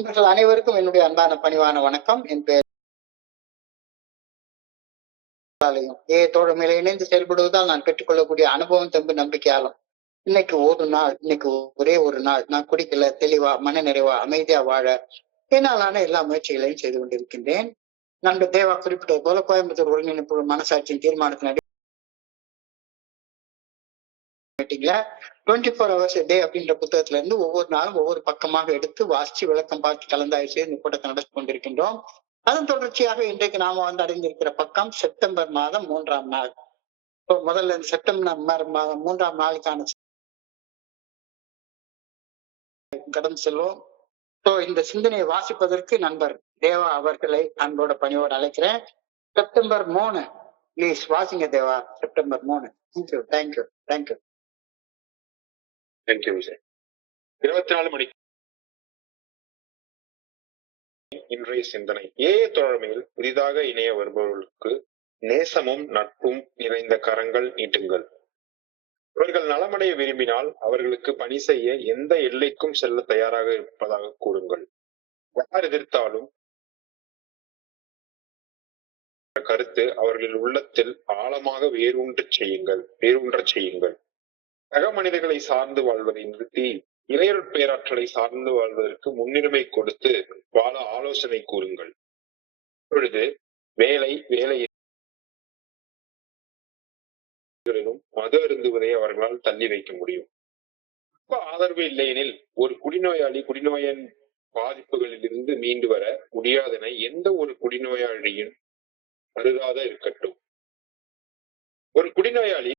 நண்பர்கள் அனைவருக்கும் என்னுடைய அன்பான பணிவான வணக்கம். என் பெயர் தோழமையில இணைந்து செயல்படுவதால் நான் பெற்றுக்கொள்ளக்கூடிய அனுபவம் தம்பு நம்பிக்கையாலும் இன்னைக்கு ஒரே ஒரு நாள் நான் குடிக்கல, தெளிவா, மன நிறைவா, அமைதியா வாழ என்னாலான எல்லா முயற்சிகளையும் செய்து கொண்டிருக்கின்றேன். நண்பர் தேவா குறிப்பிட்டது போல கோயம்புத்தூர் ஒருங்கிணைப்பு மனசாட்சியின் தீர்மானத்தின் 24 hours a day அப்படின்ற புத்தகத்துல இருந்து ஒவ்வொரு நாளும் ஒவ்வொரு பக்கமாக எடுத்து வாசிச்சு விளக்கம் பார்த்து கலந்தாய்வு செய்து இந்த கூட்டத்தை நடத்தி கொண்டிருக்கின்றோம். அதன் தொடர்ச்சியாக இன்றைக்கு நாம அடைந்திருக்கிற பக்கம் செப்டம்பர் மாதம் 3ஆம் நாள். முதல்ல செப்டம்பர் மாதம் 3ஆம் நாளுக்கான கடந்து செல்வோம். இந்த சிந்தனையை வாசிப்பதற்கு நண்பர் தேவா அவர்களை அன்போட பணியோடு அழைக்கிறேன். செப்டம்பர் 3 பிளீஸ் வாசிங்க தேவா. September 3. Thank you thank you thank you thank you sir. 24 மணிக்கு இன்றைய சிந்தனை. தோழமையில் புதிதாக இணைய வருபவர்களுக்கு நேசமும் நட்பும் நிறைந்த கரங்கள் நீட்டுங்கள். அவர்கள் நலமடைய விரும்பினால் அவர்களுக்கு பணி செய்ய எந்த எல்லைக்கும் செல்ல தயாராக இருப்பதாக கூறுங்கள். யார் எதிர்த்தாலும் கருத்து அவர்கள் உள்ளத்தில் ஆழமாக வேரூன்றச் செய்யுங்கள். சக மனிதர்களை சார்ந்து வாழ்வதை நிறுத்தி இறையர் பேராற்றலை சார்ந்து வாழ்வதற்கு முன்னுரிமை கொடுத்து வாழ ஆலோசனை கூறுங்கள். இப்பொழுது வேலையிலும் மது அருந்துவதை அவர்களால் தள்ளி வைக்க முடியும். ஆதரவு இல்லையெனில் ஒரு குடிநோயின் பாதிப்புகளில் இருந்து மீண்டு வர முடியாதென எந்த ஒரு குடிநோயாளியின் கருதாத இருக்கட்டும். ஒரு குடிநோயாளி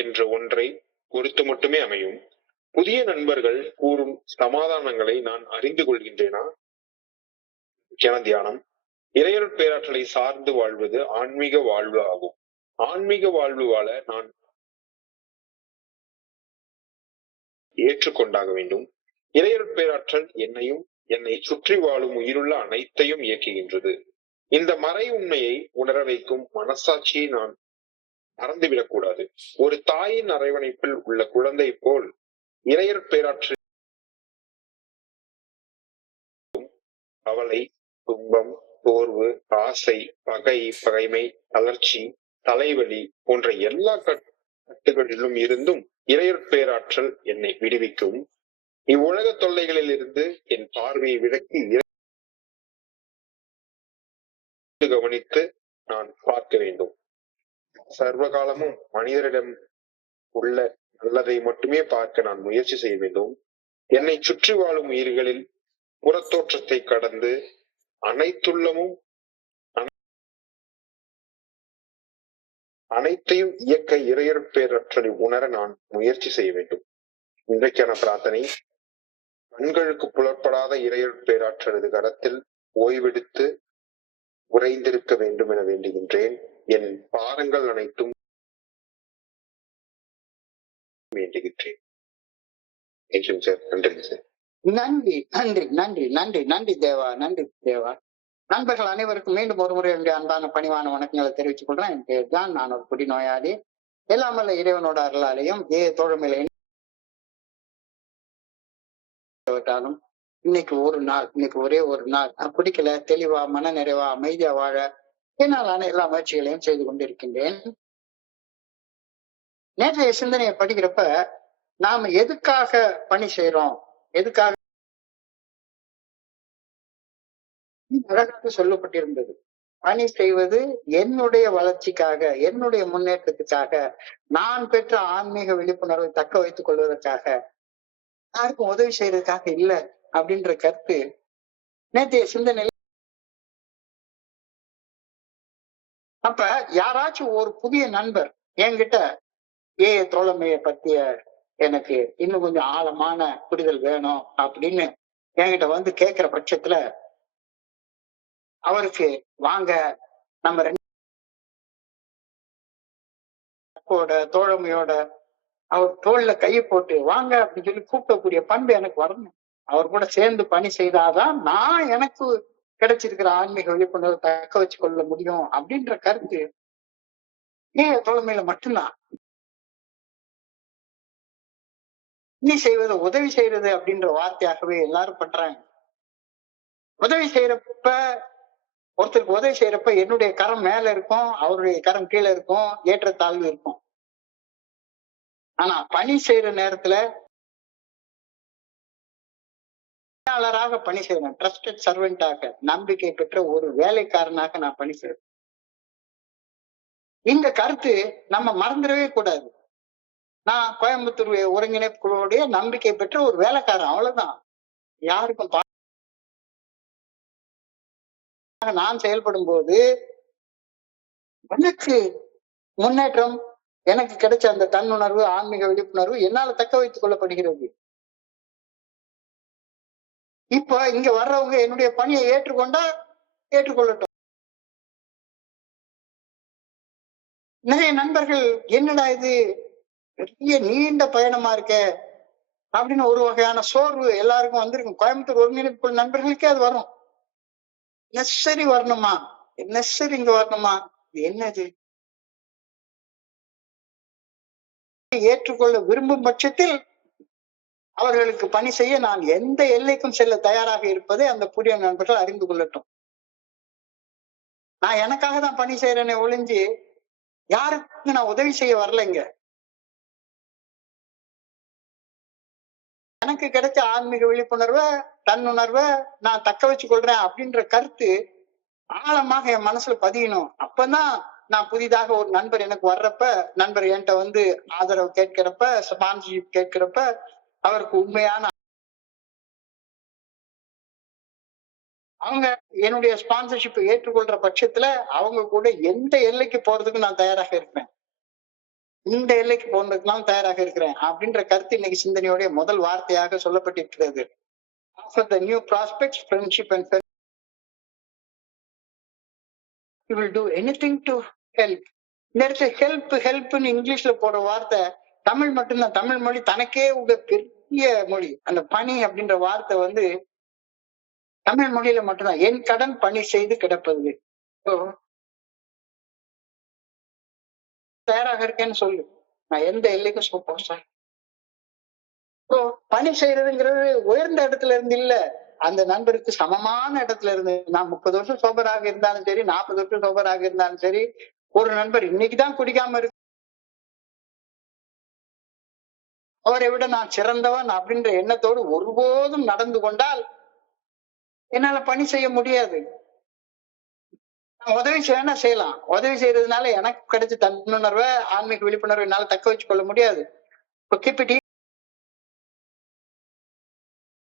என்ற ஒன்றை பொறுத்து மட்டுமே அமையும். புதிய நண்பர்கள் கூறும் சமாதானங்களை நான் அறிந்து கொள்கின்றேனா? தியானம். இறையருள் பேராற்றலை சார்ந்து வாழ்வது ஆன்மீக வாழ்வு ஆகும். ஆன்மீக வாழ்வு வாழ நான் ஏற்றுக்கொண்டாக வேண்டும். இறையருள் பேராற்றல் என்னை சுற்றி வாழும் உயிருள்ள அனைத்தையும் இயக்குகின்றது. இந்த மறை உண்மையை உணர வைக்கும் மனசாட்சியை நான் மறந்துவிடக்கூடாது. ஒரு தாயின் அரவணைப்பில் உள்ள குழந்தை போல் இறையர் பேராற்றல் அவளை துன்பம், சோர்வு, ஆசை, பகைமை, தளர்ச்சி, தலைவலி போன்ற எல்லா கட்டுகளிலும் இருந்தும் இறையர் பேராற்றல் என்னை விடுவிக்கும். இவ்வுலக தொல்லைகளில் இருந்து என் பார்வையை விலக்கி கவனித்து நான் பார்க்க வேண்டும். சர்வகாலமும் மனிதரிடம் உள்ள நல்லதை மட்டுமே பார்க்க நான் முயற்சி செய்ய வேண்டும். என்னை சுற்றி வாழும் உயிர்களில் புறத்தோற்றத்தை கடந்து அனைத்தையும் இயக்க இறையர் பேரற்றலை உணர நான் முயற்சி செய்ய வேண்டும். இன்றைக்கான பிரார்த்தனை. கண்களுக்கு புலப்படாத இறையர் பேராற்றலது கரத்தில் ஓய்வெடுத்து உறைந்திருக்க வேண்டும் என வேண்டுகின்றேன். என் பாதங்கள் அனைத்தும் வேண்டுகின்றேன். நன்றி நன்றி நன்றி நன்றி நன்றி தேவா. நன்றி தேவா. நண்பர்கள் அனைவருக்கும் மீண்டும் ஒரு முறை என்னுடைய அன்பான பணிவான வணக்கங்களை தெரிவித்துக் கொள்றேன். என் பேர் தான். நான் ஒரு குடிநோயாளி. எல்லாமல்ல இறைவனோட அருளாலையும் தோழமையில இன்னைக்கு ஒரே ஒரு நாள் குடிக்கல, தெளிவா, மன நிறைவா, அமைதியா வாழ என்னாலான எல்லா முயற்சிகளையும் செய்து கொண்டிருக்கின்றேன். நேற்றைய சிந்தனையை படிக்கிறப்ப நாம எதுக்காக பணி செய்யறோம், எதுக்காக அழகாக சொல்லப்பட்டிருந்தது. பணி செய்வது என்னுடைய வளர்ச்சிக்காக, என்னுடைய முன்னேற்றத்துக்காக, நான் பெற்ற ஆன்மீக விழிப்புணர்வை தக்க வைத்துக் கொள்வதற்காக, யாருக்கும் உதவி செய்யறதுக்காக இல்ல அப்படின்ற கருத்து நேற்றைய சிந்தனையில். அப்ப யாராச்சும் ஒரு புதிய நண்பர் என்கிட்ட தோழமையை பத்திய எனக்கு இன்னும் கொஞ்சம் ஆழமான புரிதல் வேணும் அப்படின்னு என்கிட்ட வந்து கேட்கிற பட்சத்துல அவருக்கு வாங்க நம்ம தோழமையோட அவர் தோல்ல கையை போட்டு வாங்க அப்படின்னு சொல்லி கூப்பிடக்கூடிய பண்பு எனக்கு வரணும். அவர் கூட சேர்ந்து பணி செய்தாதான் நான் எனக்கு கிடைச்சிருக்கிற ஆன்மீக விழிப்புணர்வு தக்க வச்சு கொள்ள முடியும் அப்படின்ற கருத்து தோழமையில மட்டும்தான். நீ செய்வது உதவி செய்யறது அப்படின்ற வார்த்தையாகவே எல்லாரும் பண்றாங்க. உதவி செய்யறப்ப, ஒருத்தருக்கு உதவி செய்யறப்ப என்னுடைய கரம் மேல இருக்கும், அவருடைய கரம் கீழே இருக்கும், ஏற்றத்தாழ்வு இருக்கும். ஆனா பணி செய்யற நேரத்துல பணியாளராக பணி செய்யறேன், ட்ரஸ்டட் சர்வெண்டாக, நம்பிக்கை பெற்ற ஒரு வேலைக்காரனாக நான் பணி செய்யறேன். இந்த கருத்து நம்ம மறந்துடவே கூடாது. நான் கோயம்புத்தூர் ஒருங்கிணைப்பு குழுவுடைய நம்பிக்கை பெற்ற ஒரு வேலைக்காரன், அவ்வளவுதான். யாருக்கும் நான் செயல்படும் போது எனக்கு முன்னேற்றம், எனக்கு கிடைச்ச அந்த தன்னுணர்வு, ஆன்மீக விழிப்புணர்வு என்னால தக்க வைத்துக் கொள்ளப்படுகிறது. இப்ப இங்க வர்றவங்க என்னுடைய பணியை ஏற்றுக்கொண்டா ஏற்றுக்கொள்ளட்டும். நிறைய நண்பர்கள் என்னடா இது பெரிய நீண்ட பயணமா இருக்க அப்படின்னு ஒரு வகையான சோர்வு எல்லாருக்கும் வந்திருக்கும். கோயம்புத்தூர் ஒருங்கிணைப்பு நண்பர்களுக்கே அது வரும். நெசசரி வரணுமா, நெசசரி இங்க வரணுமா, என்னது? ஏற்றுக்கொள்ள விரும்பும் பட்சத்தில் அவர்களுக்கு பணி செய்ய நான் எந்த எல்லைக்கும் செல்ல தயாராக இருப்பதை அந்த புதிய நண்பர்கள் அறிந்து கொள்ளட்டும். நான் எனக்காக தான் பணி செய்யறேனே ஒழிஞ்சு யாருக்கு நான் உதவி செய்ய வரலைங்க. எனக்கு கிடைச்ச ஆன்மீக விழிப்புணர்வை, தன்னுணர்வை நான் தக்க வச்சு கொள்றேன் அப்படின்ற கருத்து ஆழமாக என் மனசுல பதியணும். அப்பதான் நான் புதிதாக ஒரு நண்பர் எனக்கு வர்றப்ப, நண்பர் என்கிட்ட வந்து ஆதரவு கேட்கிறப்ப, ஸ்பான்சர்ஷிப் கேட்கிறப்ப, அவருக்கு உண்மையான அவங்க என்னுடைய ஸ்பான்சர்ஷிப் ஏற்றுக்கொள்ற பட்சத்துல அவங்க கூட எந்த எல்லைக்கு போறதுக்கு நான் தயாராக இருப்பேன், இந்த எல்லைக்கு போறதுக்குலாம் தயாராக இருக்கிறேன் அப்படின்ற கருத்து இன்னைக்கு சிந்தனையோடைய முதல் வார்த்தையாக சொல்லப்பட்டிருக்கிறது. Offer the new prospects, friendship and you will do anything to help. இந்த இடத்துல ஹெல்ப் ஹெல்ப்னு இங்கிலீஷ்ல போற வார்த்தை தமிழ் மட்டும்தான். தமிழ் மொழி தனக்கே உள்ள பெரிய மொழி. அந்த பணி அப்படின்ற வார்த்தை வந்து தமிழ் மொழியில மட்டும்தான். என் கடன் பணி செய்து கிடப்பது. தயாராக இருக்கேன்னு சொல்லு, நான் எந்த எல்லைக்கும் போறேன். பணி செய்யறதுங்கிறது உயர்ந்த இடத்துல இருந்து இல்ல, அந்த நண்பருக்கு சமமான இடத்துல இருந்து. நான் 30 வருஷம் சோபராக இருந்தாலும் சரி, 40 வருஷம் சோபராக இருந்தாலும் சரி, ஒரு நண்பர் இன்னைக்குதான் குடிக்காம இருக்கு, அவரை விட நான் சிறந்தவன் அப்படின்ற எண்ணத்தோடு ஒருபோதும் நடந்து கொண்டால் என்னால பணி செய்ய முடியாது. உதவி செய்யணும், செய்யலாம். உதவி செய்யறதுனால எனக்கு கிடைச்ச தன்னுணர்வை, ஆன்மீக விழிப்புணர்வு என்னால தக்க வச்சு கொள்ள முடியாது.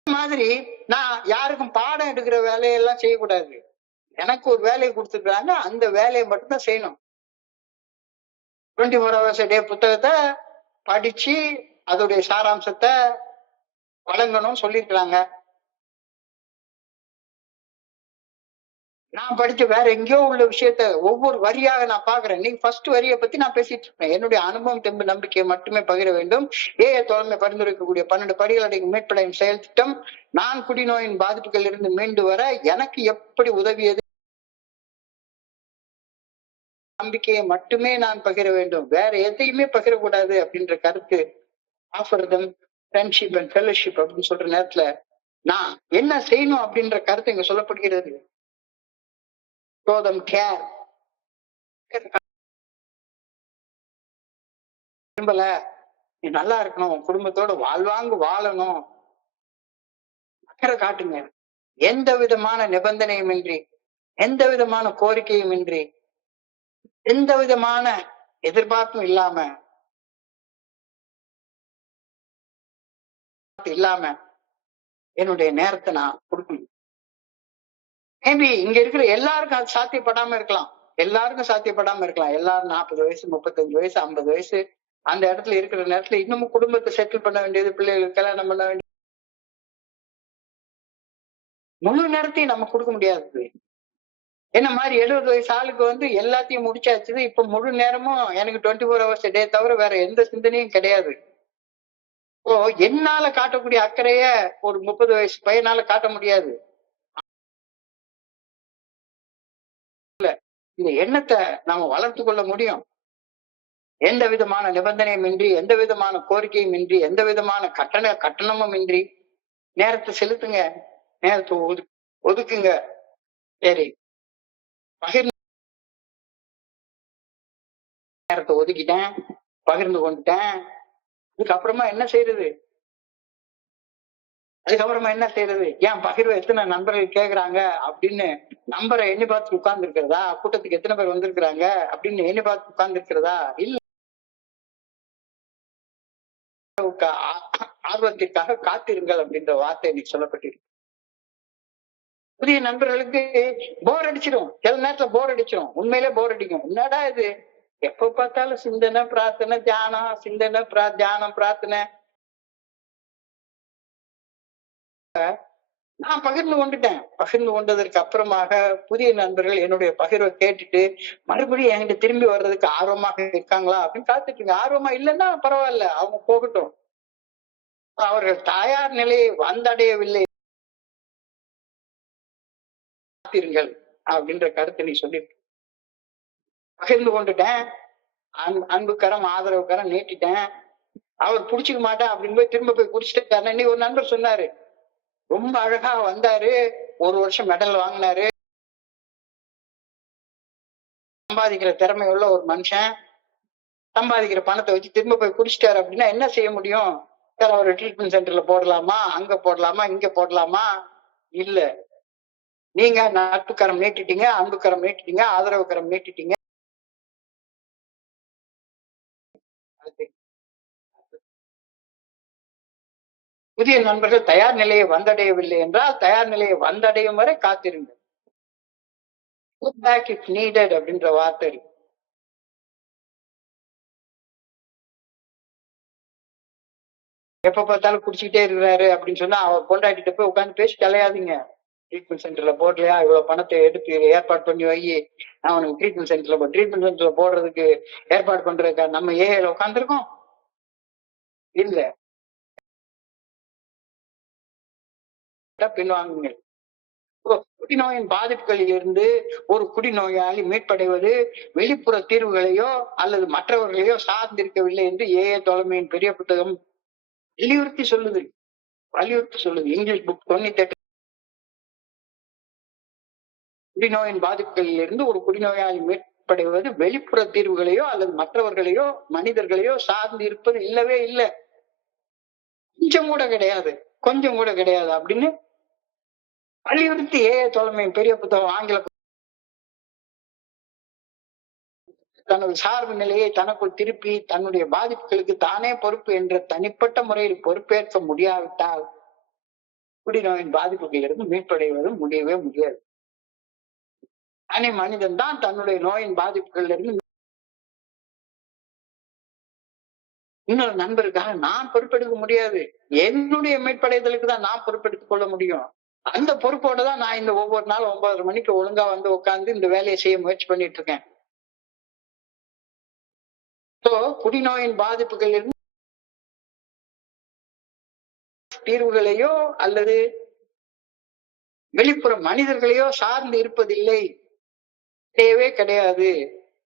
மாதிரி நான் யாருக்கும் பாடம் எடுக்கிற வேலையெல்லாம் செய்யக்கூடாது. எனக்கு ஒரு வேலையை கொடுத்துருக்காங்க, அந்த வேலையை மட்டும்தான் செய்யணும். 24 hours a day புத்தகத்தை படிச்சு அதோடைய சாராம்சத்தை வழங்கணும்னு சொல்லியிருக்கிறாங்க. நான் படிச்ச வேற எங்கேயோ உள்ள விஷயத்த ஒவ்வொரு வரியாக நான் பாக்குறேன். நீங்க ஃபர்ஸ்ட் வரியை பத்தி நான் பேசிட்டு இருக்கேன். என்னுடைய அனுபவம், தெம்பு, நம்பிக்கையை மட்டுமே பகிர வேண்டும். தோழமை பரிந்துரைக்கக்கூடிய 12 படிகள் அடங்கிய மீட்படையும் செயல் திட்டம், நான் குடிநோயின் பாதிப்புகள் இருந்து மீண்டு வர எனக்கு எப்படி உதவியது, நம்பிக்கையை மட்டுமே நான் பகிர வேண்டும், வேற எதையுமே பகிரக்கூடாது அப்படின்ற கருத்து. Offer them friendship and fellowship அப்படின்னு சொல்ற நேரத்துல நான் என்ன செய்யணும் அப்படின்ற கருத்து இங்க சொல்லப்படுகிறது. Show them care. விரும்பல, நீ நல்லா இருக்கணும், குடும்பத்தோட வாழ்வாங்கு வாழணும், அக்கறை காட்டுங்க. எந்த விதமான நிபந்தனையும் இன்றி, எந்த விதமான கோரிக்கையும் இன்றி, எந்த விதமான எதிர்பார்ப்பும் இல்லாம என்னுடைய நேரத்தை நான் கொடுக்கணும். மேபி இங்க இருக்கிற எல்லாருக்கும் அது சாத்தியப்படாம இருக்கலாம், எல்லாருக்கும் சாத்தியப்படாம இருக்கலாம். எல்லாரும் 40 வயசு, 35 வயசு, 50 வயசு அந்த இடத்துல இருக்கிற நேரத்துல இன்னமும் குடும்பத்தை செட்டில் பண்ண வேண்டியது, பிள்ளைகளுக்கு கல்யாணம் பண்ண வேண்டியது, முழு நேரத்தையும் நம்ம கொடுக்க முடியாது. என்ன மாதிரி 70 வயசு ஆளுக்கு வந்து எல்லாத்தையும் முடிச்சாச்சு, இப்ப முழு நேரமும் எனக்கு 24 hours a day தவிர வேற எந்த சிந்தனையும் கிடையாது. என்னால காட்டக்கூடிய அக்கறைய ஒரு 30 வயசு பையனால காட்ட முடியாது. இந்த எண்ணத்தை நாம வளர்த்து கொள்ள முடியும். எந்த விதமான நிபந்தனையும் இன்றி, எந்த விதமான கோரிக்கையும் இன்றி, எந்த விதமான கட்டணமும் இன்றி நேரத்தை செலுத்துங்க, நேரத்தை ஒதுக்குங்க. சரி, பகிர்ந்து நேரத்தை ஒதுக்கிட்டேன், பகிர்ந்து கொண்டுட்டேன். அதுக்கப்புறமா என்ன செய்யறது? ஏன் பகிர்வு எத்தனை நண்பர்கள் கேக்குறாங்க அப்படின்னு நம்பரை எண்ணி பார்த்து உட்கார்ந்து இருக்கிறதா? கூட்டத்துக்கு எத்தனை பேர் வந்திருக்கிறாங்க அப்படின்னு எண்ணி பார்த்து உட்கார்ந்து இருக்கிறதா? இல்ல, ஆர்வத்திற்காக காத்திருங்கள் அப்படின்ற வார்த்தை இன்னைக்கு சொல்லப்பட்டிருக்கு. புதிய நண்பர்களுக்கு போர் அடிச்சிடும், சில நேரத்துல போர் அடிச்சிடும், உண்மையிலே போர் அடிக்கும். என்னடா இது, எப்ப பார்த்தாலும் சிந்தனை பிரார்த்தனை தியானம், சிந்தனை தியானம் பிரார்த்தனை. நான் பகிர்ந்து கொண்டுட்டேன். பகிர்ந்து கொண்டதற்கு அப்புறமாக புதிய நண்பர்கள் என்னுடைய பகிர்வை கேட்டுட்டு மறுபடியும் என்கிட்ட திரும்பி வர்றதுக்கு ஆர்வமாக இருக்காங்களா அப்படின்னு காத்துட்டு இருங்க. ஆர்வமா இல்லைன்னா பரவாயில்ல, அவங்க போகட்டும். அவர்கள் தயார் நிலையை வந்தடையவில்லை காத்திருங்கள் அப்படின்ற கருத்தை நீ சொல்லி பகிர்ந்து கொண்டுட்டேன். அன்புக்கரம் ஆதரவுக்கரம் நீட்டிட்டேன். அவர் புடிச்சுக்க மாட்டேன் அப்படின்னு போய் திரும்ப போய் குடிச்சிட்டு. இன்னைக்கு ஒரு நண்பர் சொன்னாரு, ரொம்ப அழகா வந்தாரு, 1 வருஷம் மெடல் வாங்கினாரு, சம்பாதிக்கிற திறமை உள்ள ஒரு மனுஷன், சம்பாதிக்கிற பணத்தை வச்சு திரும்ப போய் குடிச்சிட்டாரு அப்படின்னா என்ன செய்ய முடியும்? சார், அவர் ட்ரீட்மெண்ட் சென்டர்ல போடலாமா, அங்க போடலாமா, இங்க போடலாமா? இல்ல, நீங்க நட்புக்கரம் நீட்டிட்டீங்க, அன்புக்கரம் நீட்டிட்டீங்க, ஆதரவு கரம் நீட்டிட்டீங்க. புதிய நண்பர்கள் தயார் நிலையை வந்தடையவில்லை என்றால் தயார் நிலையை வந்தடையும் வரை காத்திருங்கள். அப்படின்ற வார்த்தை இருக்கு. எப்ப பார்த்தாலும் குடிச்சுக்கிட்டே இருக்கிறாரு அப்படின்னு சொன்னா அவர் கொண்டாடிட்டு போய் உட்காந்து பேசி கலையாதீங்க. ட்ரீட்மெண்ட் சென்டர்ல போடலையா, இவ்வளவு பணத்தை எடுத்து ஏற்பாடு பண்ணி வை, அவனுக்கு ட்ரீட்மெண்ட் சென்டர்ல போடுறதுக்கு ஏற்பாடு பண்றதுக்கா நம்ம ஏஐல உட்காந்துருக்கோம்? இல்ல, பின்வாங்குங்க. குடிநோயின் பாதிப்புகளில் இருந்து ஒரு குடிநோயாளி மீட்படைவது வெளிப்புற தீர்வுகளையோ அல்லது மற்றவர்களையோ சார்ந்திருக்கவில்லை என்று ஏஏ தலைமையின் பெரிய புத்தகம் வலியுறுத்தி சொல்லுது. English book 98. குடிநோயின் பாதிப்புகளில் இருந்து ஒரு குடிநோயாளி மீட்படைவது வெளிப்புற தீர்வுகளையோ அல்லது மற்றவர்களையோ மனிதர்களையோ சார்ந்து இருப்பது இல்லவே இல்லை, கொஞ்சம் கூட கிடையாது அப்படின்னு வலியுறுத்தி ஏஏ தலைமையின் பெரிய புத்தகம் ஆங்கில தனது சார்பு நிலையை தனக்குள் திருப்பி தன்னுடைய பாதிப்புகளுக்கு தானே பொறுப்பு என்ற தனிப்பட்ட முறையில் பொறுப்பேற்க முடியாவிட்டால் குடிநோயின் பாதிப்புகளிலிருந்து மீட்படைவது முடியவே முடியாது. தனி மனிதன் தான் தன்னுடைய நோயின் பாதிப்புகளிலிருந்து இன்னொரு நண்பருக்காக நான் பொறுப்பெடுக்க முடியாது. என்னுடைய மீட்படைதலுக்கு தான் நான் பொறுப்பெடுத்துக் கொள்ள முடியும். அந்த பொறுப்போட தான் நான் இந்த ஒவ்வொரு நாள் 9:30 மணிக்கு ஒழுங்கா வந்து உட்கார்ந்து இந்த வேலையை செய்ய முயற்சி பண்ணிட்டு இருக்கேன். குடிநோயின் பாதிப்புகள் இருந்து தீர்வுகளையோ அல்லது வெளிப்புற மனிதர்களையோ சார்ந்து இருப்பதில்லை, கிடையாது.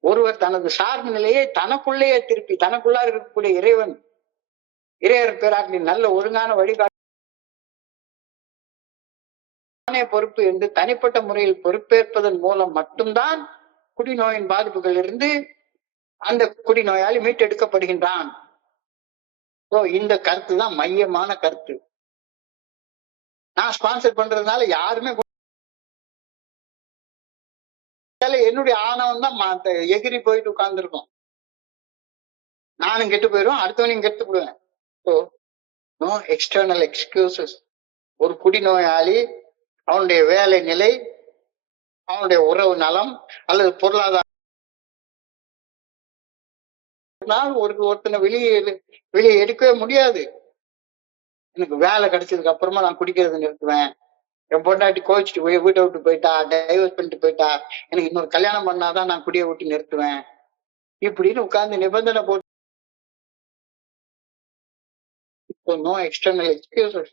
ஒருவர் தனது சார்பு நிலையை தனக்குள்ளேயே திருப்பி தனக்குள்ளா இருக்கக்கூடிய இறையர் பேராட்டின் நல்ல ஒழுங்கான வழிகாட்டு பொறுப்பு என்று தனிப்பட்ட முறையில் பொறுப்பேற்பதன் மூலம் மட்டும்தான் குடிநோயின் பாதிப்புகள் இருந்து அந்த குடிநோயாளி மீட்டெடுக்கப்படுகின்றான். இந்த கருத்து தான் மையமான கருத்து. நான் ஸ்பான்சர் பண்றதுனால யாருமே என்னுடைய ஆணவம் தான் எகிரி போயிட்டு உட்கார்ந்து இருக்கும். நானும் கெட்டு போயிடுவேன், அடுத்தவனையும் கெட்டு போடுவேன். No external excuses. ஒரு குடிநோயாளி அவனுடைய வேலை நிலை, அவனுடைய உறவு நலம் அல்லது பொருளாதார ஒருத்தனை வெளியே எடுக்கவே முடியாது. எனக்கு வேலை கிடைச்சதுக்கு அப்புறமா நான் குடிக்கிறது நிறுத்துவேன், என் பொண்டாட்டி கோச்சிட்டு போய் வீட்டை விட்டு போயிட்டா, டைவர்ஸ் பண்ணிட்டு போயிட்டா, எனக்கு இன்னொரு கல்யாணம் பண்ணாதான் நான் குடியை விட்டு நிறுத்துவேன் இப்படின்னு உட்கார்ந்து நிபந்தனை போட்டு நோ எக்ஸ்டர்னல் எக்ஸ்கியூசஸ்.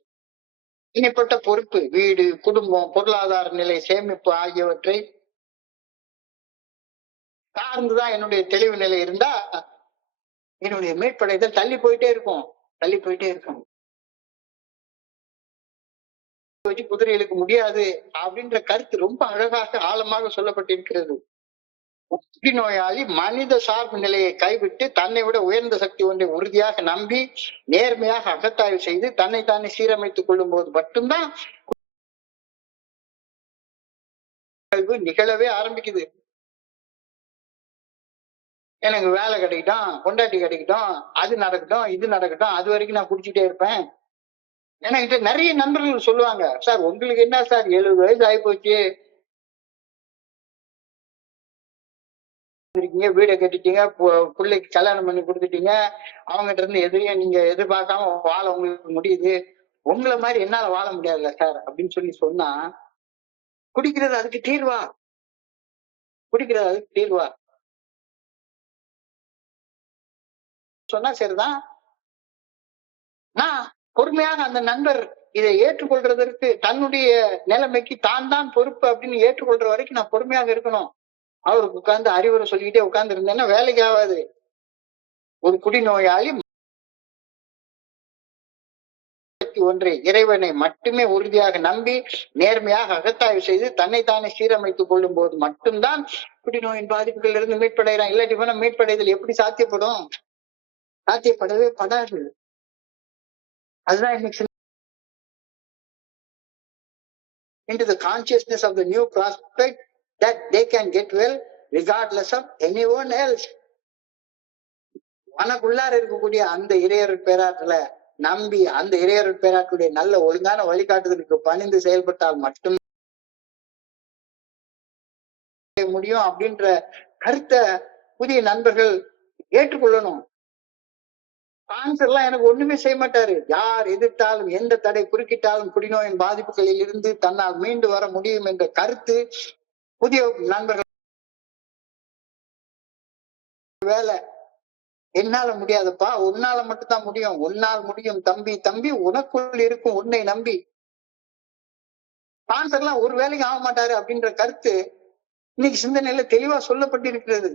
தனிப்பட்ட பொறுப்பு, வீடு, குடும்பம், பொருளாதார நிலை, சேமிப்பு ஆகியவற்றை சார்ந்துதான் என்னுடைய தெளிவு நிலை இருந்தா என்னுடைய மீட்படைதல் தள்ளி போயிட்டே இருக்கும், தள்ளி போயிட்டே இருக்கும். வச்சு குதிரைகளுக்கு முடியாது அப்படின்ற கருத்து ரொம்ப அழகாக ஆழமாக சொல்லப்பட்டிருக்கிறது. நோயாளி மனித சார்பு நிலையை கைவிட்டு தன்னை விட உயர்ந்த சக்தி ஒன்றை உறுதியாக நம்பி நேர்மையாக அகத்தாய்வு செய்து தன்னை தானே சீரமைத்துக் கொள்ளும் போது மட்டும்தான் நிகழவே ஆரம்பிக்குது. எனக்கு வேலை கிடைக்கட்டும், கொண்டாட்டி கிடைக்கட்டும், அது நடக்கட்டும், இது நடக்கட்டும், அது வரைக்கும் நான் குடிச்சுட்டே இருப்பேன். என்கிட்ட நிறைய நண்பர்கள் சொல்லுவாங்க, சார் உங்களுக்கு என்ன சார் 70 வயசு ஆகி போச்சு, வீடை கட்டிட்டீங்க, பிள்ளைக்கு கல்யாணம் பண்ணி கொடுத்துட்டீங்க, அவங்ககிட்ட இருந்து எதிரியும் நீங்க எதிர்பார்க்காம வாழ உங்களுக்கு முடியுது, உங்களை மாதிரி என்னால வாழ முடியாதுல்ல சார் அப்படின்னு சொன்னா, குடிக்கிறது அதுக்கு தீர்வா? குடிக்கிறது அதுக்கு தீர்வா? சொன்னா சரிதான். நான் பொறுமையாக அந்த நண்பர் இதை ஏற்றுக்கொள்றதற்கு, தன்னுடைய நிலைமைக்கு தான் தான் பொறுப்பு அப்படின்னு ஏற்றுக்கொள்ற வரைக்கும் நான் பொறுமையாக இருக்கணும். அவருக்கு உட்கார்ந்து அறிவுரை சொல்லிக்கிட்டே உட்கார்ந்து இருந்தேன்னா வேலைக்கு ஆகாது. ஒரு குடிநோயாளி ஒன்றை, இறைவனை மட்டுமே உறுதியாக நம்பி நேர்மையாக அகத்தாய்வு செய்து தன்னைத்தானே சீரமைத்துக் கொள்ளும் போது மட்டும்தான் குடிநோயின் பாதிப்புகள் இருந்து மீட்படைகிறான். இல்லாட்டி மீட்படைதல் எப்படி சாத்தியப்படும்? சாத்தியப்படவே படாது. அதுதான் இன்னைக்கு into the consciousness of the new prospect that they can get well regardless of anyone else. மனக்குள்ளார இருக்கக்கூடிய அந்த இறையருள் பேராற்றல நம்பி அந்த இறையருள் பேராற்றுடைய நல்ல ஒழுங்கான வழிகாட்டுதலுக்கு பணிந்து செயல்பட்டால் மட்டும் முடியும் அப்படின்ற கருத்தை புதிய நண்பர்கள் ஏற்றுக்கொள்ளணும். ஸ்பான்சர் எல்லாம் எனக்கு ஒண்ணுமே செய்ய மாட்டாரு. யார் எதிர்த்தாலும் எந்த தடை குறுக்கிட்டாலும் குடிநோயின் பாதிப்புகளில் இருந்து தன்னால் மீண்டு வர முடியும் என்ற கருத்து புதிய நண்பர்கள். வேலை என்னால முடியாதுப்பா, உன்னால மட்டும்தான் முடியும், உன்னால் முடியும் தம்பி, தம்பி உனக்குள் இருக்கும் உன்னை நம்பி. ஸ்பான்சர் எல்லாம் ஒரு வேலைக்கு ஆக மாட்டாரு அப்படின்ற கருத்து இன்னைக்கு சிந்தனையில தெளிவா சொல்லப்பட்டிருக்கிறது.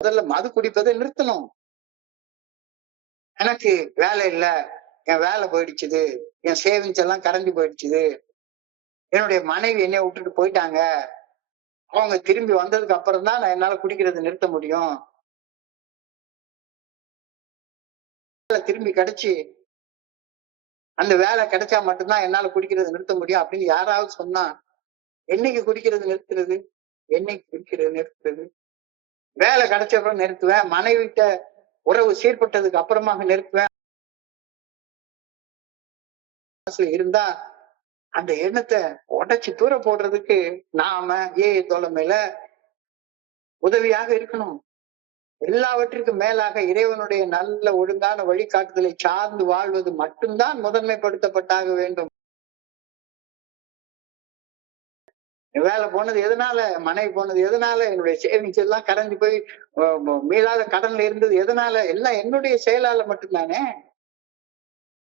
முதல்ல மது குடிப்பதை நிறுத்தணும். எனக்கு வேலை இல்ல, என் வேலை போயிடுச்சுது, என் சேவிங்ஸ் எல்லாம் கரைஞ்சு போயிடுச்சுது, என்னுடைய மனைவி என்னைய விட்டுட்டு போயிட்டாங்க, அவங்க திரும்பி வந்ததுக்கு அப்புறம் தான் நான் என்னால குடிக்கிறது நிறுத்த முடியும், திரும்பி கிடைச்சி அந்த வேலை கிடைச்சா மட்டும்தான் என்னால குடிக்கிறது நிறுத்த முடியும் அப்படின்னு யாராவது சொன்னா என்னைக்கு குடிக்கிறது நிறுத்துறது? என்னைக்கு குடிக்கிறது நிறுத்துறது? வேலை கிடைச்சப்பறம் நிறுத்துவேன், மனைவிட்ட உறவு சீர்பட்டதுக்கு அப்புறமாக நிறுத்துவேன் இருந்தா அந்த எண்ணத்தை உடைச்சு தூர போடுறதுக்கு நாம தோழமையில உதவியாக இருக்கணும். எல்லாவற்றிற்கும் மேலாக இறைவனுடைய நல்ல ஒழுங்கான வழிகாட்டுதலை சார்ந்து வாழ்வது மட்டும்தான் முதன்மைப்படுத்தப்பட்டாக வேண்டும். வேலை போனது எதனால, மனைவி போனது எதனால, என்னுடைய சேவிங்ஸ் எல்லாம் கரைஞ்சு போய் மீளாத கடன்ல இருந்தது எதனால? எல்லாம் என்னுடைய செயலால மட்டும்தானே.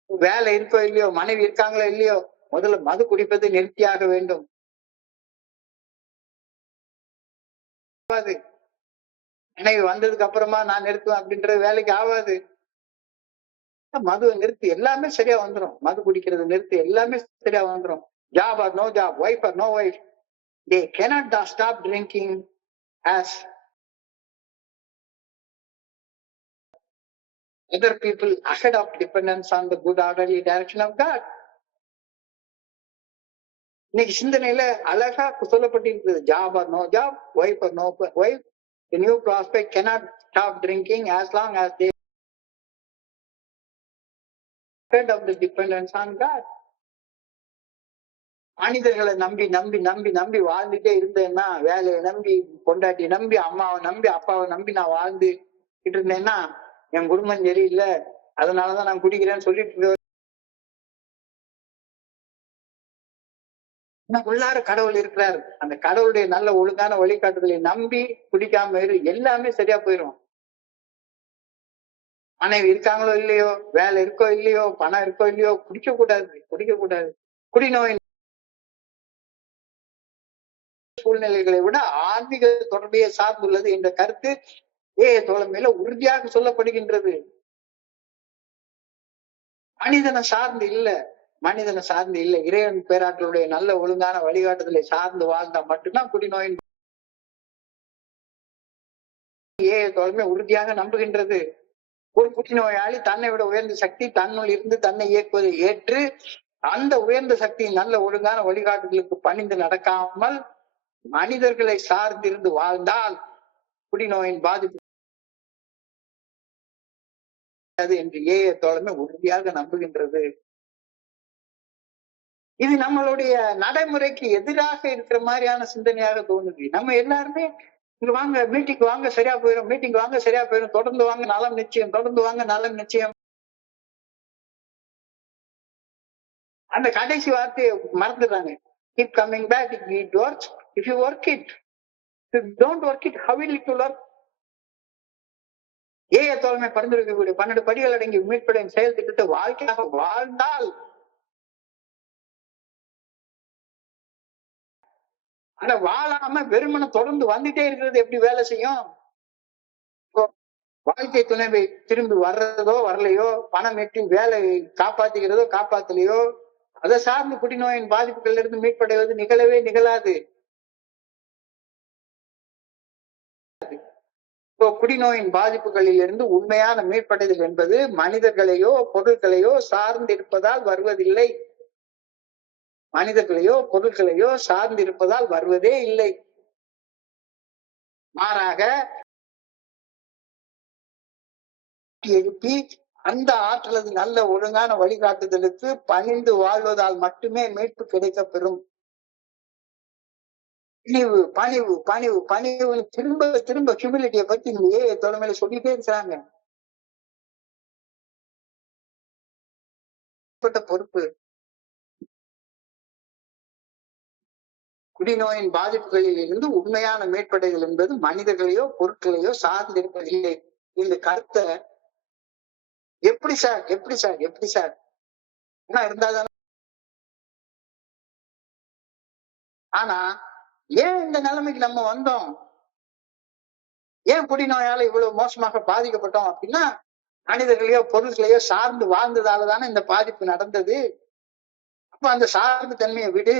வேலை இருக்கோ இல்லையோ, மனைவி இருக்காங்களோ இல்லையோ, முதல்ல மது குடிப்பதை நிறுத்தியாக வேண்டும். மனைவி வந்ததுக்கு அப்புறமா நான் நிறுத்துவேன் அப்படின்றது வேலைக்கு ஆகாது. மதுவை நிறுத்தி எல்லாமே சரியா வந்துடும். மது குடிக்கிறது நிறுத்தி எல்லாமே சரியா வந்துடும். Job or no job, wife or no wife, they cannot stop drinking as other people ahead of dependence on the good orderly direction of God. இன்னைக்கு சிந்தனையில அழகா சொல்லப்பட்டிருக்கிறது. Job or no job, wife or no wife, the new prospect cannot stop drinking as long as they ahead of the dependence on God. மனிதர்களை நம்பி நம்பி நம்பி நம்பி வாழ்ந்துட்டே இருந்தேன்னா, வேலையை நம்பி, பொண்டாட்டியை நம்பி, அம்மாவை நம்பி, அப்பாவை நம்பி நான் வாழ்ந்துகிட்டு இருந்தேன்னா என் குடும்பம் சரியில்லை, அதனாலதான் நான் குடிக்கிறேன்னு சொல்லிட்டு உள்ளார கடவுள் இருக்கிறார். அந்த கடவுளுடைய நல்ல ஒழுங்கான வழிகாட்டுதலை நம்பி குடிக்காம எல்லாமே சரியா போயிடும். மனைவி இருக்காங்களோ இல்லையோ, வேலை இருக்கோ இல்லையோ, பணம் இருக்கோ இல்லையோ, குடிக்க கூடாது. குடிநோய் சூழ்நிலைகளை விட ஆன்மீக தொடர்பையை சார்ந்துள்ளது என்ற கருத்து தோழமையில உறுதியாக சொல்லப்படுகின்றது. மனிதனை சார்ந்து இல்ல, மனிதனை சார்ந்து இல்ல, இறைவன் பேராற்றலுடைய நல்ல ஒழுங்கான வழிகாட்டுதலை சார்ந்து வாழ்ந்தா மட்டும்தான் குடிநோயின் தோழமை உறுதியாக நம்புகின்றது. ஒரு புற்றுநோயாளி தன்னை விட உயர்ந்த சக்தி தன்னுள் இருந்து தன்னை இயக்குவதை ஏற்று அந்த உயர்ந்த சக்தியின் நல்ல ஒழுங்கான வழிகாட்டுதலுக்கு பணிந்து நடக்காமல் மனிதர்களை சார்ந்திருந்து வாழ்ந்தால் குடிநோயின் பாதிப்பு என்று தோழமை உறுதியாக நம்புகின்றது. இது நம்மளுடைய நடைமுறைக்கு எதிராக இருக்கிற மாதிரியான சிந்தனையாக தோணுது. நம்ம எல்லாருமே இங்க வாங்க, மீட்டிங் வாங்க, சரியா போயிடும், மீட்டிங் வாங்க, சரியா போயிடும், தொடர்ந்து வாங்க, நலம் நிச்சயம், தொடர்ந்து வாங்க, நலம் நிச்சயம். அந்த கடைசி வார்த்தையை மறந்துடுறாங்க. Keep coming back, it works if you work it. If you don't work it, how will it work? தோழமை பரிந்துரைக்கக்கூடிய 12 படிகள் அடங்கி மீட்படையும் செயல் திட்டத்தை வாழ்க்கையாக வாழ்ந்தால் ஆனா வாழாம வெறுமனை தொடர்ந்து வந்துட்டே இருக்கிறது எப்படி வேலை செய்யும்? வாழ்க்கை துணைவை திரும்பி வர்றதோ வரலையோ, பணம் எட்டி வேலை காப்பாத்திக்கிறதோ காப்பாத்தலையோ, அதை சார்ந்து குடிநோயின் பாதிப்புகள்ல இருந்து மீட்படைவது நிகழவே நிகழாது. குடிநோயின் பாதிப்புகளில் இருந்து உண்மையான மீட்படைதல் என்பது மனிதர்களையோ பொருட்களையோ சார்ந்திருப்பதால் வருவதில்லை. மனிதர்களையோ பொருட்களையோ சார்ந்திருப்பதால் வருவதே இல்லை. மாறாக எழுப்பி அந்த ஆற்றலது நல்ல ஒழுங்கான வழிகாட்டுதலுக்கு பணிந்து வாழ்வதால் மட்டுமே மீட்பு கிடைக்கப்பெறும். பணிவு பணிவு பணிவு பணிவு திரும்ப திரும்ப ஹியூமிலிட்டியை பத்தி தலைமையில சொல்லிட்டே இருக்கிறாங்க. பொறுப்பு குடிநோயின் பாதிப்புகளில் இருந்து உண்மையான மீட்படைதல் என்பது மனிதர்களையோ பொருட்களையோ சார்ந்திருப்பதில்லை. இந்த கருத்தை எப்படி சார் எப்படி சார் எப்படி சார் இருந்தாதானே. ஆனா ஏன் இந்த நிலைமைக்கு நம்ம வந்தோம்? ஏன் குடிநோயால இவ்வளவு மோசமாக பாதிக்கப்பட்டோம் அப்படின்னா, மனிதர்களையோ பொருட்களையோ சார்ந்து வாழ்ந்ததால தானே இந்த பாதிப்பு நடந்தது. அப்ப அந்த சார்பு தன்மையை விடு.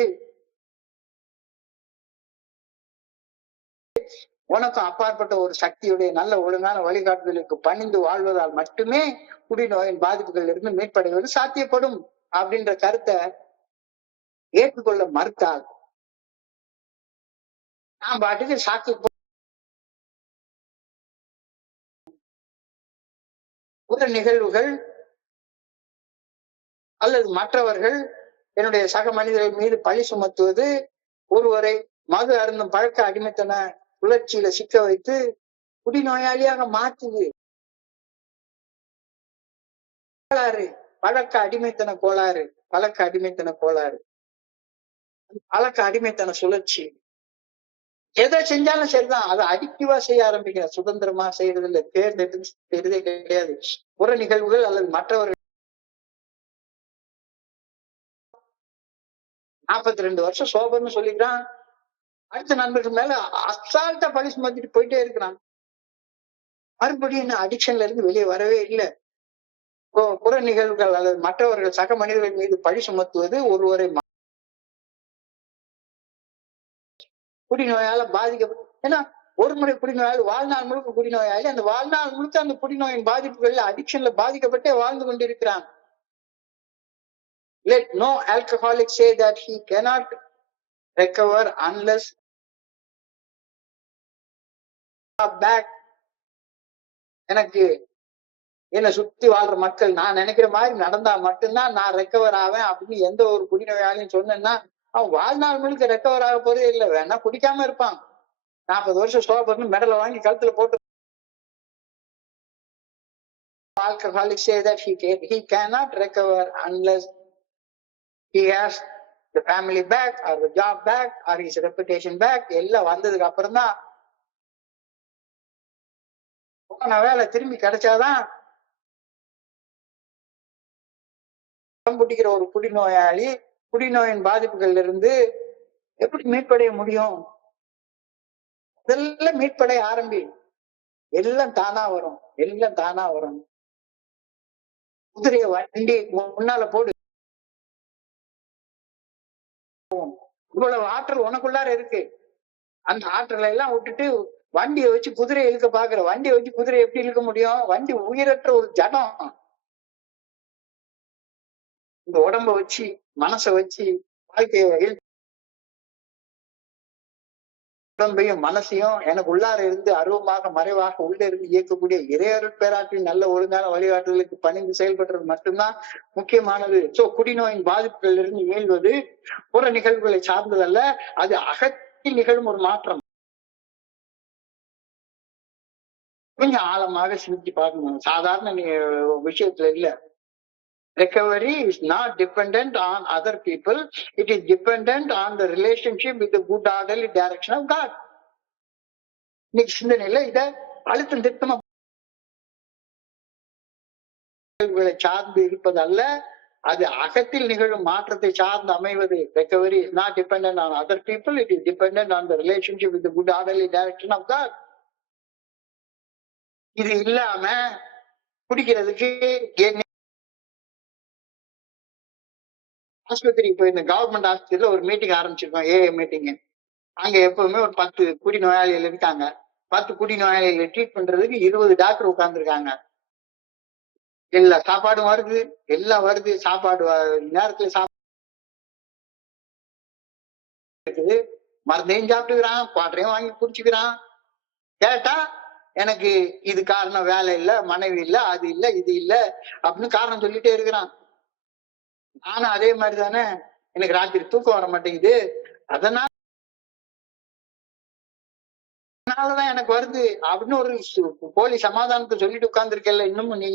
உனக்கும் அப்பாற்பட்ட ஒரு சக்தியுடைய நல்ல ஒழுங்கான வழிகாட்டுதலுக்கு பணிந்து வாழ்வதால் மட்டுமே குடிநோயின் பாதிப்புகள் இருந்து மீட்படைவது சாத்தியப்படும் அப்படின்ற கருத்தை ஏற்றுக்கொள்ள மறுத்தால் நான் பாட்டுக்கு சாக்கு ஒரு நிகழ்வுகள் அல்லது மற்றவர்கள் என்னுடைய சக மனிதர்கள் மீது பழி சுமத்துவது, ஒருவரை மது அருந்தும் பழக்க அடிமைத்தன சுழற்சியில சிக்க வைத்து குடிநோயாளியாக மாற்றுது. கோளாறு, பழக்க அடிமைத்தன கோளாறு, பழக்க அடிமைத்தன கோளாறு, பழக்க அடிமைத்தன சுழற்சி. எதை செஞ்சாலும் சரிதான், அதை அடிக்டிவா செய்ய ஆரம்பிக்கிற, சுதந்திரமா செய்யறது இல்லை, தேர்ந்தெடுத்து செய்யறதே கிடையாது. புற நிகழ்வுகள் அல்லது மற்றவர்கள் 42 வருஷம் சோபர்னு சொல்லிக்கிறான், அடுத்த நண்பர்கள் மேல அசால்ட்டா பழி சுமத்திட்டு போயிட்டே இருக்கிறான். மறுபடியும் அடிக்ஷன்ல இருந்து வெளியே வரவே இல்லை. புற நிகழ்வுகள் அல்லது மற்றவர்கள் சக மனிதர்கள் மீது பழி சுமத்துவது ஒருவரை குடிநோயால பாதிக்கப்படும். ஏன்னா ஒரு முறை குடிநோயாளி வாழ்நாள் முழுக்க குடிநோயாளி, அந்த வாழ்நாள் முழுக்க அந்த குடிநோயின் பாதிப்புகள்ல அடிக்ஷன்ல பாதிக்கப்பட்டே வாழ்ந்து கொண்டிருக்கிறான். Let no alcoholic say that he cannot recover unless back. எனக்கு என்னை சுத்தி வாழ்ற மக்கள் நான் நினைக்கிற மாதிரி நடந்தா மட்டும்தான் நான் ரெக்கவர் ஆவேன் அப்படின்னு எந்த ஒரு குடிநோயாளியும் சொன்னேன்னா அவன் வாழ்நாள் முழுக்க ரெக்கவர் ஆக போறதே இல்லை. வேணா குடிக்காம இருப்பான், 40 வருஷம் சோபர்னு மெடலை வாங்கி கழுத்துல போட்டு. Alcoholics say that he cannot recover unless he has the family back or the job back or his reputation back. எல்லாம் வந்ததுக்கு அப்புறம் தான் போன வேலை திரும்பி கிடைச்சாதான். புட்டிக்கிற ஒரு குடிநோயாளி குடிநோயின் பாதிப்புகள்ல இருந்து எப்படி மீட்படைய முடியும்? இதெல்லாம் மீட் பண்ண ஆரம்பி. எல்லாம் தானா வரும், எல்லாம் தானா வரும். குதிரைய வண்டி முன்னால போடு. இவ்வளவு ஆற்றல் உனக்குள்ளார இருக்கு. அந்த ஆற்றலை எல்லாம் விட்டுட்டு வண்டியை வச்சு குதிரையை இழுக்க பாக்குற. வண்டியை வச்சு குதிரையை எப்படி இழுக்க முடியும்? வண்டி உயிரற்ற ஒரு ஜடம். இந்த உடம்ப வச்சு மனசை வச்சு வாழ்க்கைய உடம்பையும் மனசையும் எனக்கு உள்ளார இருந்து அருவமாக மறைவாக உள்ள இருந்து இயக்கக்கூடிய இறையருட் பேராற்றின் நல்ல ஒழுங்கான வழிகாட்டுதலுக்கு பணிந்து செயல்படுறது மட்டும்தான் முக்கியமானது. சோ குடிநோயின் பாதிப்புகளில் இருந்து மீள்வது புற நிகழ்வுகளை சார்ந்ததல்ல, அது அகத்தில் நிகழும் ஒரு மாற்றம். கொஞ்சம் ஆழமாக சிந்திச்சு பார்க்கணும். சாதாரண விஷயத்துல இல்ல. Recovery is not dependent on other people. It is dependent on the relationship with the good orderly direction of God. இன்னைக்கு சிந்தனையில இத அழுத்தம் திருத்தமா சார்ந்து இருப்பதல்ல, அது அகத்தில் நிகழும் மாற்றத்தை சார்ந்து அமைவது. Recovery is not dependent on other people. It is dependent on the relationship with the good orderly direction of God. இது இல்லாம குடிக்கிறதுக்கு ஆஸ்பத்திரிக்கு போயிருந்த கவர்மெண்ட் ஆஸ்பத்திரியில ஒரு மீட்டிங் ஆரம்பிச்சிருக்கோம், ஏஏ மீட்டிங். அங்க எப்பவுமே ஒரு 10 குடி நோயாளிகள் இருக்காங்க. 10 குடி நோயாளிகளை ட்ரீட் பண்றதுக்கு 20 டாக்டர் உட்கார்ந்துருக்காங்க. எல்லா சாப்பாடும் வருது, எல்லாம் வருது. சாப்பாடு நேரத்துல இருக்குது, மருந்தையும் சாப்பிட்டுக்கிறான், குவாட்டரையும் வாங்கி குடிச்சுக்கிறான். கேட்டா எனக்கு இது காரணம் வேலை இல்ல, மனைவி இல்ல, அது இல்ல, இது இல்ல அப்படின்னு காரணம் சொல்லிட்டே இருக்கிறான். ஆனா அதே மாதிரி தானே எனக்கு ராத்திரி தூக்கம் வர மாட்டேங்குது, அதனாலதான் எனக்கு வருது அப்படின்னு ஒரு போலி சமாதானத்தை சொல்லிட்டு உட்கார்ந்து இருக்கல. இன்னமும் நீ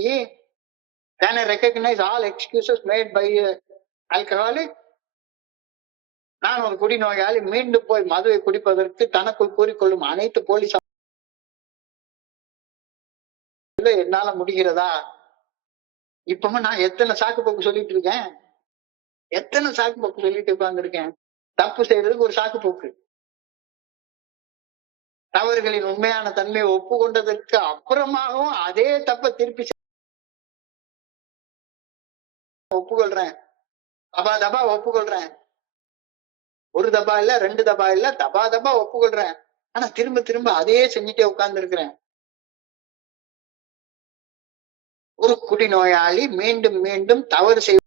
can I recognise all excuses made by alcoholic? நான் ஒரு குடிநோயாளி மீண்டும் போய் மதுவை குடிப்பதற்கு தனக்குள் கூறிக்கொள்ளும் அனைத்து போலி என்னால முடிகிறதா? இப்பவும் நான் எத்தனை சாக்கு போக்கு சொல்லிட்டு இருக்கேன், எத்தனை சாக்கு போக்கு சொல்லிட்டு உட்கார்ந்து இருக்கேன். தப்பு செய்யறதுக்கு ஒரு சாக்கு போக்கு. தவறுகளின் உண்மையான தன்மையை ஒப்புக்கொண்டதற்கு அப்புறமாகவும் அதே தப்ப திருப்பி ஒப்புக்கொள்றேன், தபா தபா ஒப்புக்கொள்றேன். ஒரு தபா இல்ல, 2 தபா இல்ல, தபா தபா ஒப்புக்கொள்றேன். ஆனா திரும்ப திரும்ப அதையே செஞ்சுட்டே உட்கார்ந்து இருக்கிறேன். ஒரு குடிநோயாளி மீண்டும் மீண்டும் தவறு செய்ய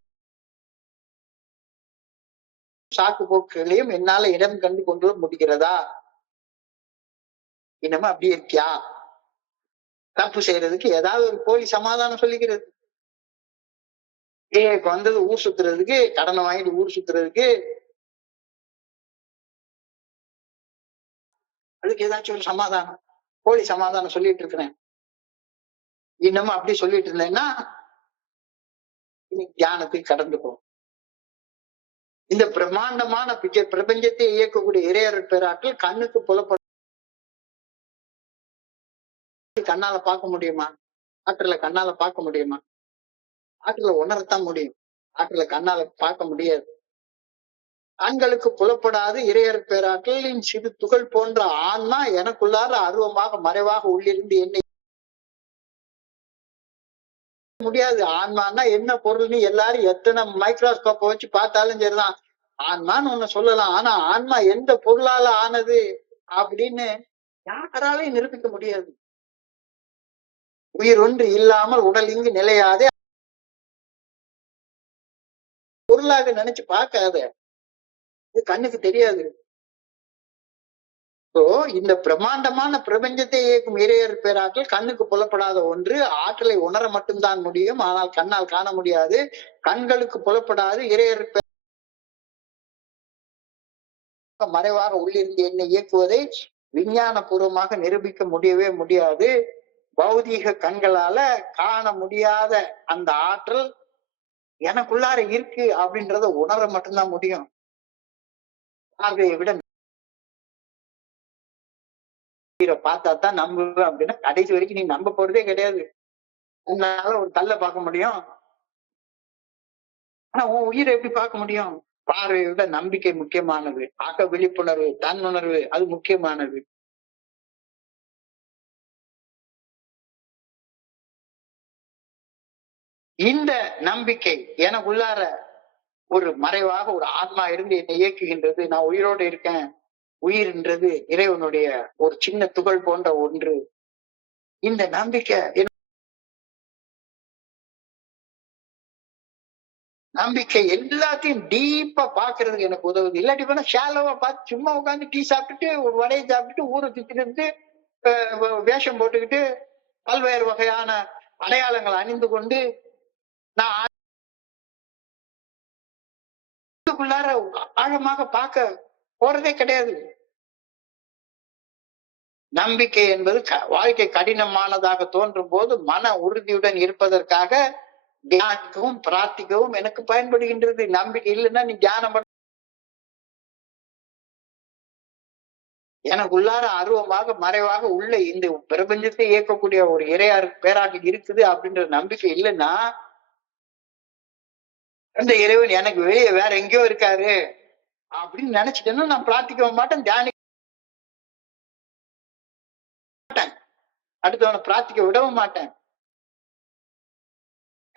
சாக்கு போக்குகளையும் என்னால இடம் கண்டு கொண்டு முடிகிறதா? இன்னமும் அப்படி இருக்கியா? தப்பு செய்யறதுக்கு ஏதாவது ஒரு போலி சமாதானம் சொல்லிக்கிறது. வந்தது ஊர் சுத்துறதுக்கு, கடனை வாங்கிட்டு ஊர் சுத்துறதுக்கு, அதுக்கு ஏதாச்சும் ஒரு சமாதானம், போலி சமாதானம் சொல்லிட்டு இருக்கிறேன். இன்னமும் அப்படி சொல்லிட்டு இருந்தேன்னா இன்னைக்கு தியானத்துக்கு கடந்து போகும். இந்த பிரம்மாண்டமான பிரபஞ்சத்தை இயக்கக்கூடிய இறையருட் பேராற்றல் கண்ணுக்கு புலப்பட கண்ணால பார்க்க முடியுமா? ஆற்றலை கண்ணால பார்க்க முடியுமா? ஆற்றலை உணரத்தான் முடியும், ஆற்றலை கண்ணால பார்க்க முடியாது. கண்களுக்கு புலப்படாது இறையருட் பேராற்றலின் சிறு துகள் போன்ற ஆன்மா எனக்குள்ளார அருவமாக மறைவாக உள்ளிருந்து என்னை முடியாது. ஆன்மான்னா என்ன பொருள்னு எல்லாரும் எத்தனை மைக்ரோஸ்கோப்பை வச்சு பார்த்தாலும் சரிதான், ஆன்மான்னு ஒண்ணு சொல்லலாம். ஆனா ஆன்மா எந்த பொருளால ஆனது அப்படின்னு யாராலையும் நிரூபிக்க முடியாது. உயிர் ஒன்று இல்லாமல் உடல் இங்கு நிலையாதே, பொருளாக நினைச்சு பார்க்காத, இது கண்ணுக்கு தெரியாது. இந்த பிரம்மாண்டமான பிரபஞ்சத்தை இயக்கும் இறையருட் பேராற்றல் கண்ணுக்கு புலப்படாத ஒன்று. ஆற்றலை உணர மட்டும்தான் முடியும், ஆனால் கண்ணால் காண முடியாது. கண்களுக்கு புலப்படாது இறையருட் மறைவாக உள்ளிருந்து என்னை இயக்குவதை விஞ்ஞான பூர்வமாக நிரூபிக்க முடியவே முடியாது. பௌதீக கண்களால காண முடியாத அந்த ஆற்றல் எனக்குள்ளார இருக்கு அப்படின்றத உணர மட்டும்தான் முடியும். பார்வையை விட பார்த்தா தான் நம்புவேன் அப்படின்னா கடைசி வரைக்கும் நீ நம்ப போறதே கிடையாது. உன்னால ஒரு கல்லை பார்க்க முடியும், ஆனா உன் உயிரை எப்படி பார்க்க முடியும்? பார்வையை விட நம்பிக்கை முக்கியமானது, அக விழிப்புணர்வு, தன்னுணர்வு அது முக்கியமானது. இந்த நம்பிக்கை எனக்குள்ளார ஒரு மறைவாக ஒரு ஆன்மா இருந்து என்னை இயக்குகின்றது. நான் உயிரோடு இருக்கேன். உயிர்ன்றது இறைவனுடைய ஒரு சின்ன துகள் போன்ற ஒன்று. இந்த நம்பிக்கை நம்பிக்கை எல்லாத்தையும் டீப்பா பாக்குறதுக்கு எனக்கு உதவுது. இல்லாட்டி போனா ஷாலோவா பார்த்து சும்மா உட்காந்து டீ சாப்பிட்டுட்டு ஒரு வடையை சாப்பிட்டுட்டு ஊரை சுத்திட்டு வேஷம் போட்டுக்கிட்டு பல்வேறு வகையான அடையாளங்கள் அணிந்து கொண்டு நான் ஆழமாக ஆழமாக பார்க்க போறதே கிடையாது. நம்பிக்கை என்பது வாழ்க்கை கடினமானதாக தோன்றும் போது மன உறுதியுடன் இருப்பதற்காக தியானிக்கவும் பிரார்த்திக்கவும் எனக்கு பயன்படுகின்றது. நம்பிக்கை இல்லைன்னா நீ தியானம் பண்ண எனக்கு உள்ளார அருவமாக மறைவாக உள்ள இந்த பிரபஞ்சத்தை இயக்கக்கூடிய ஒரு இறையாறு பேராக இருக்குது அப்படின்ற நம்பிக்கை இல்லைன்னா அந்த இறைவன் எனக்கு வெளியே வேற எங்கேயோ இருக்காரு அப்படின்னு நினைச்சிட்டேன்னா நான் பிரார்த்திக்கவும் மாட்டேன், தியானிக்க மாட்டேன், அடுத்தவனை பிரார்த்திக்க விடவும் மாட்டேன்.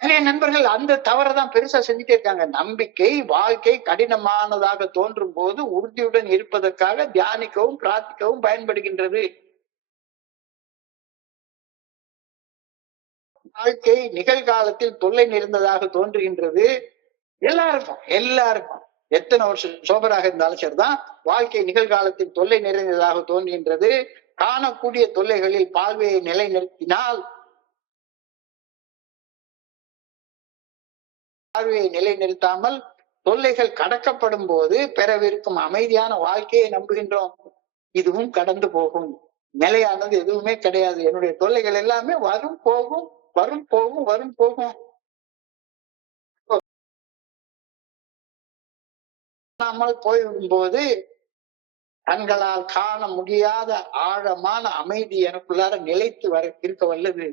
நிறைய நண்பர்கள் அந்த தவறைதான் பெருசா செஞ்சுட்டே இருக்காங்க. நம்பிக்கை வாழ்க்கை கடினமானதாக தோன்றும் போது உறுதியுடன் இருப்பதற்காக தியானிக்கவும் பிரார்த்திக்கவும் பயன்படுகின்றது. வாழ்க்கை நிகழ்காலத்தில் தொல்லை நிறைந்ததாக தோன்றுகின்றது. எல்லாருக்கும் எத்தனை வருஷம் சோபராக இருந்தாலும் சரிதான், வாழ்க்கை நிகழ்காலத்தில் தொல்லை நிறைந்ததாக தோன்றுகின்றது. காணக்கூடிய தொல்லைகளில் பார்வையை நிலைநிறுத்தினால் பார்வையை நிலைநிறுத்தாமல் தொல்லைகள் கடக்கப்படும் போது பெறவிருக்கும் அமைதியான வாழ்க்கையை நம்புகின்றோம். இதுவும் கடந்து போகும், நிலையானது எதுவுமே கிடையாது. என்னுடைய தொல்லைகள் எல்லாமே வரும் போகும் வரும் போகும் வரும் போகும். நாமல் போது கண்களால் காண முடியாத ஆழமான அமைதி எனக்குள்ளார நிலைத்து இருக்க வல்லது.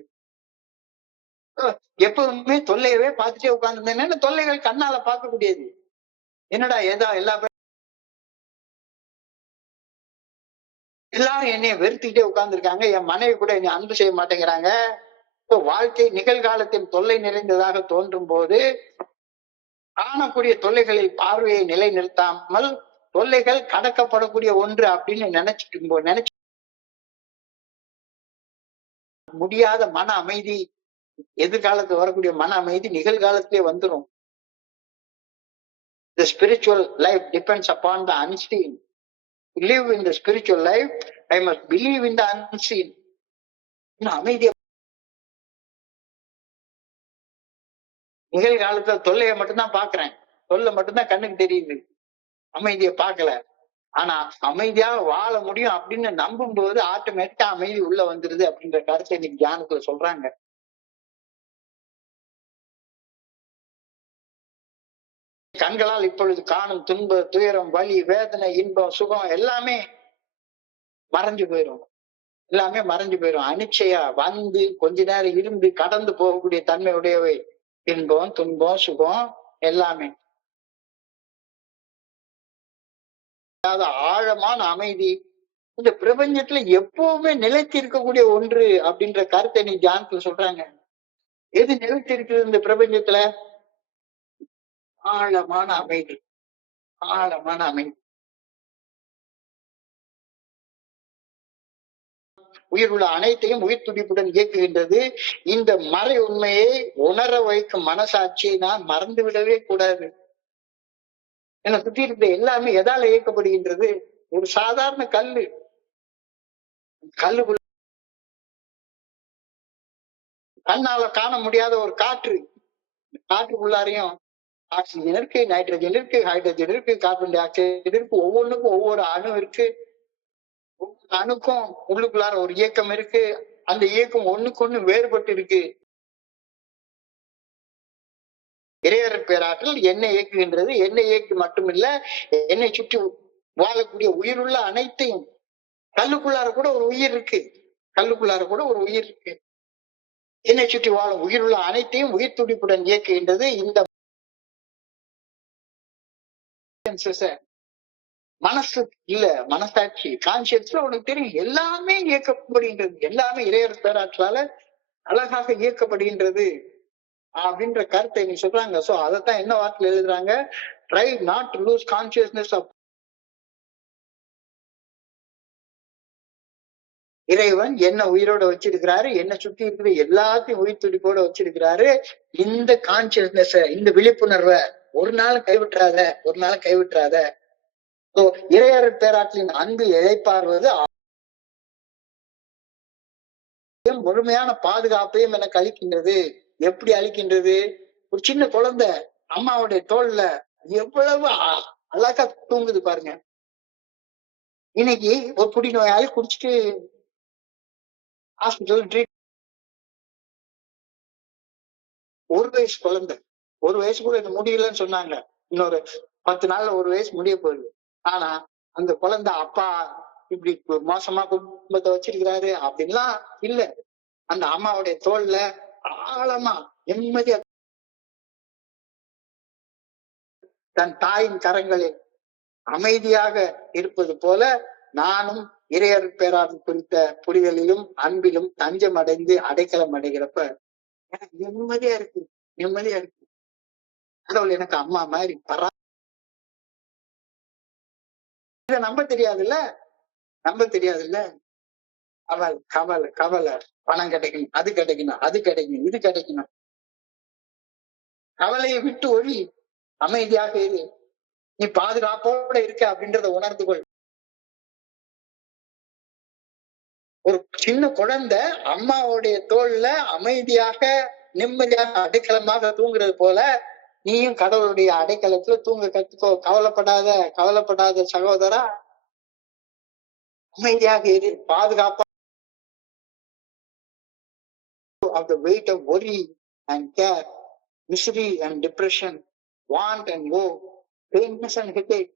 எப்பவுமே தொல்லையவே பார்த்துட்டே உட்கார்ந்து தொல்லைகள் கண்ணால பார்க்கக்கூடியது. என்னடா ஏதோ எல்லாரும் என்னைய வெறுத்துக்கிட்டே உட்கார்ந்துருக்காங்க, என் மனைவி கூட என்னை அன்பு செய்ய மாட்டேங்கிறாங்க. வாழ்க்கை நிகழ்காலத்தில் தொல்லை நிறைந்ததாக தோன்றும் போது காணக்கூடிய தொல்லைகளில் பார்வையை நிலைநிறுத்தாமல் தொல்லைகள் கடக்கப்படக்கூடிய ஒன்று அப்படின்னு நினைச்சு முடியாத மன அமைதி, எதிர்காலத்தில் வரக்கூடிய மன அமைதி நிகழ்காலத்திலே வந்துடும். The spiritual life depends upon the unseen. To live in the spiritual life, I must believe in the unseen. அமைதியை நிகழ்காலத்துல தொல்லையை மட்டும்தான் பாக்குறேன், தொல்லை மட்டும்தான் கண்ணுக்கு தெரியுது, அமைதியை பார்க்கல. ஆனா அமைதியாக வாழ முடியும் அப்படின்னு நம்பும் போது ஆட்டோமேட்டிக்கா அமைதி உள்ள வந்துருது அப்படின்ற கருத்தை இன்னைக்கு தியானத்துல சொல்றாங்க. கண்களால் இப்பொழுது காணும் துன்ப துயரம் வலி வேதனை இன்பம் சுகம் எல்லாமே மறைஞ்சு போயிடும், எல்லாமே மறைஞ்சு போயிடும். அனிச்சையா வந்து கொஞ்ச நேரம் இருந்து கடந்து போகக்கூடிய தன்மை உடையவை இன்பம் துன்பம் சுகம் எல்லாமே. ஆழமான அமைதி இந்த பிரபஞ்சத்துல எப்பவுமே நிலைத்து இருக்கக்கூடிய ஒன்று அப்படின்ற கருத்தை நீ தியானத்துல சொல்றாங்க. எது நிலைத்து இருக்குது இந்த பிரபஞ்சத்துல? ஆழமான அமைதி, ஆழமான அமைதி. உயிர் உள்ள அனைத்தையும் உயிர் துடிப்புடன் இயக்குகின்றது. இந்த மறை உண்மையை உணர வைக்கும் மனசாட்சியை நான் மறந்து விடவே கூடாது. என்னை சுத்தி இருந்த எல்லாமே எதால இயக்கப்படுகின்றது? ஒரு சாதாரண கல்லுக்குள்ள கண்ணால காண முடியாத ஒரு காற்றுக்குள்ளாரையும் ஆக்சிஜன் இருக்கு, நைட்ரஜன் இருக்கு, ஹைட்ரஜன் இருக்கு, கார்பன் டை ஆக்சைடு இருக்கு. ஒவ்வொன்றுக்கும் ஒவ்வொரு அணு இருக்கு. ஒவ்வொரு அணுக்கும் உள்ளுக்குள்ளார ஒரு இயக்கம் இருக்கு. அந்த இயக்கம் ஒண்ணுக்கு ஒண்ணு வேறுபட்டு இருக்கு. இறையற பேராற்றல் என்னை இயக்குகின்றது. என்னை இயக்கு மட்டுமில்ல, என்னை சுற்றி வாழக்கூடிய உயிருள்ள அனைத்தையும், கல்லுக்குள்ளார கூட ஒரு உயிர் இருக்கு, கல்லுக்குள்ளார கூட ஒரு உயிர் இருக்கு. என்னை சுற்றி வாழும் உயிருள்ள அனைத்தையும் உயிர் துடிப்புடன் இயக்குகின்றது. இந்த மனசு இல்ல, மனசாட்சி கான்சியஸ்ல உனக்கு தெரியும் எல்லாமே இயக்கப்படுகின்றது. எல்லாமே இறையற பேராற்றலால அழகாக இயக்கப்படுகின்றது. அப்படின்ற கருத்தை நீ சொல்றாங்க. சோ அதைத்தான் என்ன வார்த்தையில எழுதுறாங்க, try not to lose consciousness of இறைவன் என்ன உயிரோட வச்சிருக்கிறாரு, என்ன சுத்தி இருக்கிற எல்லாத்தையும் உயிர் துடிப்போட வச்சிருக்கிறாரு. இந்த கான்சியஸ்னஸ், இந்த விழிப்புணர்வை ஒரு நாள் கைவிட்டுறாத, ஒரு நாள் கைவிட்டுறாத. சோ இறையர் பேராற்றின் அன்பில் இழைப்பார்வது முழுமையான பாதுகாப்பையும் எனக்கு அளிக்கின்றது. எப்படி அளிக்கின்றது? ஒரு சின்ன குழந்தை அம்மாவுடைய தோல்ல எவ்வளவு அழகா தூங்குது பாருங்க. இன்னைக்கு ஒரு குடிநோயாளி குடிச்சிட்டு ஹாஸ்பிட்டல் ட்ரீட், ஒரு வயசு குழந்தை, ஒரு வயசு கூட இது முடியலன்னு சொன்னாங்க. இன்னொரு 10 நாள்ல ஒரு வயசு முடிய போகுது. ஆனா அந்த குழந்தை அப்பா இப்படி மோசமா குடும்பத்தை வச்சிருக்கிறாரு அப்படின்லாம் இல்ல. அந்த அம்மாவுடைய தோல்ல ஆழமா நிம்மதியா தன் தாயின் கரங்களில் அமைதியாக இருப்பது போல நானும் இறையர் பேராற்றல் குறித்த புரிதலிலும் அன்பிலும் தஞ்சம் அடைந்து அடைக்கலம் அடைகிறப்ப எனக்கு நிம்மதியா இருக்கு, நிம்மதியா இருக்கு. கடவுள் எனக்கு அம்மா மாதிரி இதை நம்ப தெரியாதுல்ல, நம்ப தெரியாதுல்ல. கவலை கவலை கவலை, பணம் கிடைக்கணும், அது கிடைக்கணும், அது கிடைக்கணும், இது கிடைக்கணும். கவலையை விட்டு ஒழி, அமைதியாக இரு, நீ பாதுகாப்போட இருக்க அப்படின்றத உணர்ந்து கொள். ஒரு சின்ன குழந்தை அம்மாவுடைய தோல்ல அமைதியாக நிம்மதியாக அடைக்கலமாக தூங்குறது போல நீயும் கடவுளுடைய அடைக்கலத்துல தூங்க கத்துக்கோ. கவலைப்படாத, கவலைப்படாத சகோதரா, அமைதியாக இரு, பாதுகாப்பா. of the weight of worry and care, misery and depression, want and woe, painfulness and headache.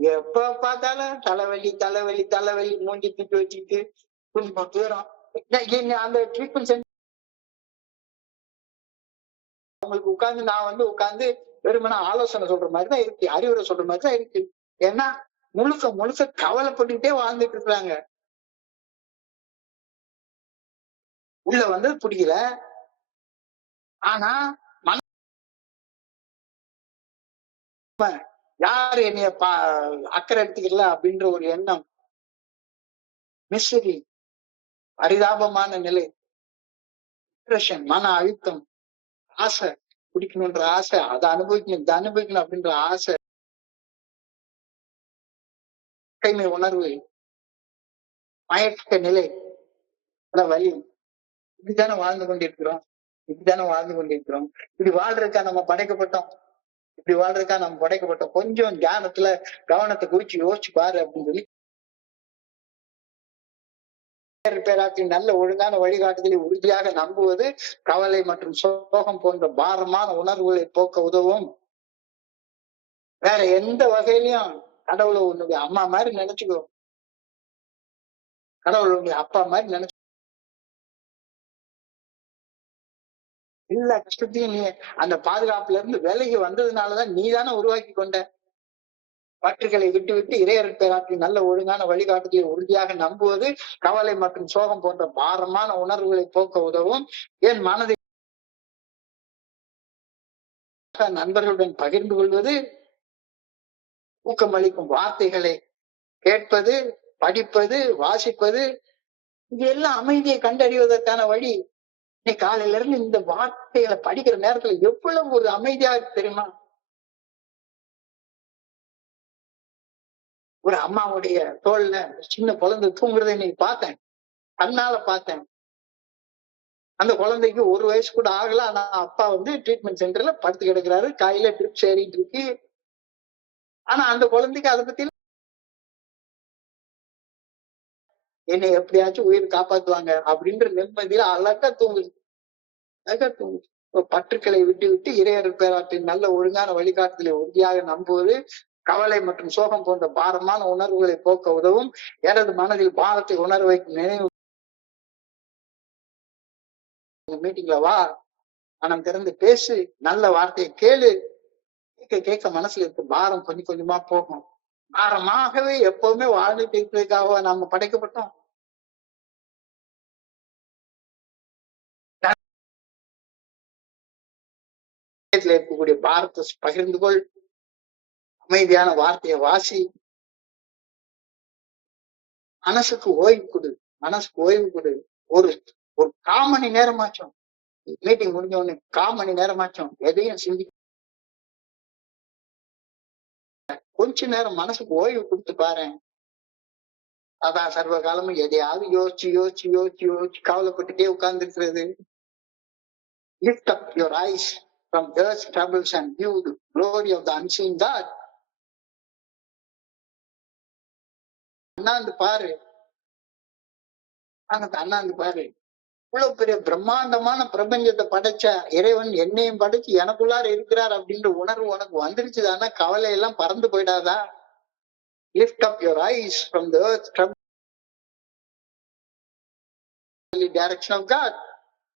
எப்ப பார்த்தாலும் தலைவலி தலைவலி தலைவலி, மூஞ்சி தூக்கி வச்சுக்கிட்டு துன்பம் தூரம். அந்த ட்ரீட்மெண்ட் சென்டர் அவங்களுக்கு உட்கார்ந்து நான் உட்கார்ந்து வெறுமனா ஆலோசனை சொல்ற மாதிரிதான் இருக்கு, அறிவுரை சொல்ற மாதிரிதான் இருக்கு. ஏன்னா முழுக்க முழுக்க கவலைப்பட்டுக்கிட்டே வாழ்ந்துட்டு இருக்கிறாங்க. உள்ள பிடிக்கல, ஆனா யாரு என்னைய அக்கறை எடுத்துக்கல அப்படின்ற ஒரு எண்ணம், மிஸ்ரி, பரிதாபமான நிலை, டிப்ரெஷன், மன அழுத்தம், ஆசை, குடிக்கணும்ன்ற ஆசை, அதை அனுபவிக்கணும் இதை அனுபவிக்கணும் அப்படின்ற ஆசை, உணர்வு, மயக்க நிலை, வலி, இப்படித்தானே வாழ்ந்து கொண்டிருக்கிறோம், இப்படித்தானே வாழ்ந்து கொண்டிருக்கிறோம். இப்படி வாழ்றதுக்கா நம்ம படைக்கப்பட்டோம், இப்படி வாழ்றதுக்கா நம்ம படைக்கப்பட்டோம். கொஞ்சம் தியானத்துல கவனத்தை குறிச்சு யோசிச்சு பாரு அப்படின்னு சொல்லி பேராற்றின் நல்ல ஒழுங்கான வழிகாட்டுதலை உறுதியாக நம்புவது கவலை மற்றும் சோகம் போன்ற பாரமான உணர்வுகளை போக்க உதவும். வேற எந்த வகையிலையும் கடவுளை உன்னுடைய அம்மா மாதிரி நினைச்சுக்கோ, கடவுள் உன்னுடைய அப்பா மாதிரி நினைச்சு எல்லா கஷ்டத்தையும் நீ அந்த பாதுகாப்புல இருந்து விலகி வந்ததுனாலதான் நீ தானே உருவாக்கி கொண்ட. பற்றுகளை விட்டு விட்டு இறையர் பேராற்றின் நல்ல ஒழுங்கான வழிகாட்டுதலை உறுதியாக நம்புவது கவலை மற்றும் சோகம் போன்ற பாரமான உணர்வுகளை போக்க உதவும். என் மனதை நண்பர்களுடன் பகிர்ந்து கொள்வது, ஊக்கமளிக்கும் வார்த்தைகளை கேட்பது, படிப்பது, வாசிப்பது, இது எல்லாம் அமைதியை கண்டறிவதற்கான வழி. இன்னைக்கு காலையில இருந்து இந்த வார்த்தைகளை படிக்கிற நேரத்துல எவ்வளவு ஒரு அமைதியா இருக்கு தெரியுமா? ஒரு அம்மாவுடைய தோல்ல சின்ன குழந்தை தூங்குறதை இன்னைக்கு பார்த்தேன், கண்ணால பார்த்தேன். அந்த குழந்தைக்கு ஒரு வயசு கூட ஆகல, ஆனா அப்பா ட்ரீட்மெண்ட் சென்டர்ல படுத்து கிடக்குறாரு, கையில ட்ரிப் ஷேரிங் இருக்கு. ஆனா அந்த குழந்தைக்கு அதை பத்தி என்னை எப்படியாச்சும் உயிர் காப்பாத்துவாங்க அப்படின்ற நிம்மதியில அழகா தூங்குது, அழகா தூங்குது. பற்றுக்களை விட்டு விட்டு இறையர் பேராற்றின் நல்ல ஒழுங்கான வழிகாட்டுதலை உறுதியாக நம்புவது கவலை மற்றும் சோகம் போன்ற பாரமான உணர்வுகளை போக்க உதவும். எனது மனதில் பாரத்தை உணர வைக்கும் நினைவு. மீட்டிங்ல வா, மனம் திறந்து பேசு, நல்ல வார்த்தையை கேளு. கேட்க கேட்க மனசுல இருக்க பாரம் கொஞ்சம் கொஞ்சமா போகும். பாரமாகவே எப்பவுமே வாழ்ந்துட்டு இருக்கிறதுக்காக நாம படைக்கப்பட்டோம். இருக்கக்கூடிய பாரத்தை பகிர்ந்து கொள், அமைதியான வார்த்தையை வாசி, மனசுக்கு ஓய்வு கொடு, மனசுக்கு ஓய்வு கொடு. ஒரு ஒரு 1/4 மணி நேரமாச்சும் மீட்டிங் முடிஞ்ச உடனே 1/4 மணி நேரமாச்சும் எதையும் சிந்தி கொஞ்ச நேரம் மனசுக்கு ஓய்வு கொடுத்து பாரு. அதான் சர்வ காலமும் எதையாவது யோசிச்சு யோசிச்சு யோசிச்சு யோசிச்சு கவலைப்பட்டுட்டே உட்கார்ந்து இருக்கிறது. Lift up your eyes from earth's troubles and view the glory of the unseen God. அண்ணாந்து பாரு, அண்ணாந்து பாரு. இவ்வளவு பெரிய பிரம்மாண்டமான பிரபஞ்சத்தை படைச்ச இறைவன் என்னையும் படைச்சு எனக்குள்ளார இருக்கிறார் அப்படின்ற உணர்வு உனக்கு வந்துருச்சுதானா கவலை எல்லாம் பறந்து போயிடாதா? Lift up your eyes from the earth's trouble direction of God.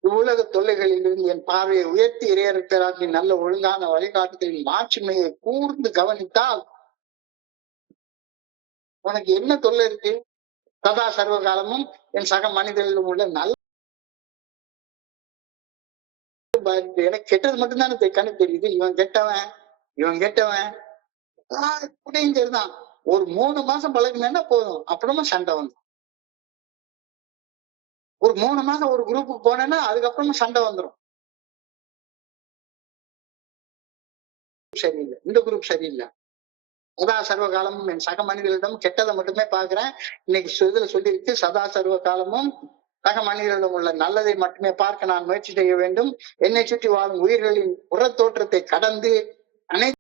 உலக தொல்லைகளிலிருந்து என் பார்வையை உயர்த்தி இறையறுக்கிறார்கள் நல்ல ஒழுங்கான வழிகாட்டுதலின் மாட்சிமையை கூர்ந்து கவனித்தால் உனக்கு என்ன தொல்லை இருக்கு? சதா சர்வ காலமும் என் சக மனிதர்களும் உள்ள நல்ல எனக்கு கெட்டது மட்டும்தானே கணக்கு தெரியுது. இவன் கெட்டவன் சரிதான். ஒரு 3 மாசம் பழகுனா போதும், அப்புறமா சண்டை வந்து. ஒரு 3 மாசம் ஒரு குரூப்புக்கு போனேன்னா அதுக்கப்புறமா சண்டை வந்துடும். சரியில்லை, இந்த குரூப் சரியில்லை. சதா சர்வ காலமும் என் சக மனிதர்களிடம் கெட்டதை மட்டுமே பாக்குறேன். இன்னைக்கு இதுல சொல்லியிருக்கு, சதா சர்வ காலமும் சக மனிதர்களிடம் உள்ள நல்லதை மட்டுமே பார்க்க நான் முயற்சி செய்ய வேண்டும். என்னை சுற்றி வாழும் உயிர்களின் புறத்தோற்றத்தை கடந்து அனைத்து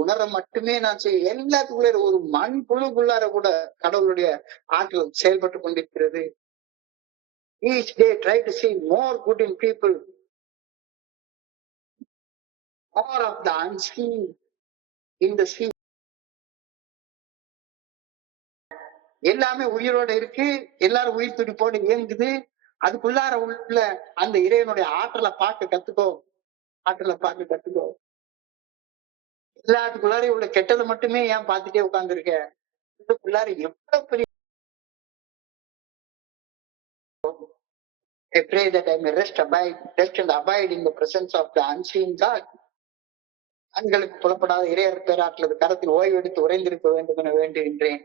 உணர மட்டுமே நான் செய்ய. எல்லாத்துக்குள்ள ஒரு மண் புழுக்குள்ளார கூட கடவுளுடைய ஆற்றல் செயல்பட்டு கொண்டிருக்கிறது. Each day try to see more good in people, more of the unseen in the sea. எல்லாமே உயிரோட இருக்கு, எல்லாரும் உயிர் துடிப்போடு இயங்குது. அதுக்குள்ளார உள்ள அந்த இறைவனுடைய ஆற்றலை பார்க்க கத்துக்கோ. எல்லாத்துக்குள்ளாரையும் உள்ள கெட்டதை மட்டுமே ஏன் பார்த்துட்டே உட்கார்ந்து இருக்க? இதுக்குள்ளார எவ்வளவு பெரிய I pray that I may rest and abide in the presence of the unseen God. கண்களுக்கு புலப்படாத இறையர் பேராற்றலது கரத்தில் ஓய்வு எடுத்து உறைந்திருக்க வேண்டும் என வேண்டுகின்றேன்.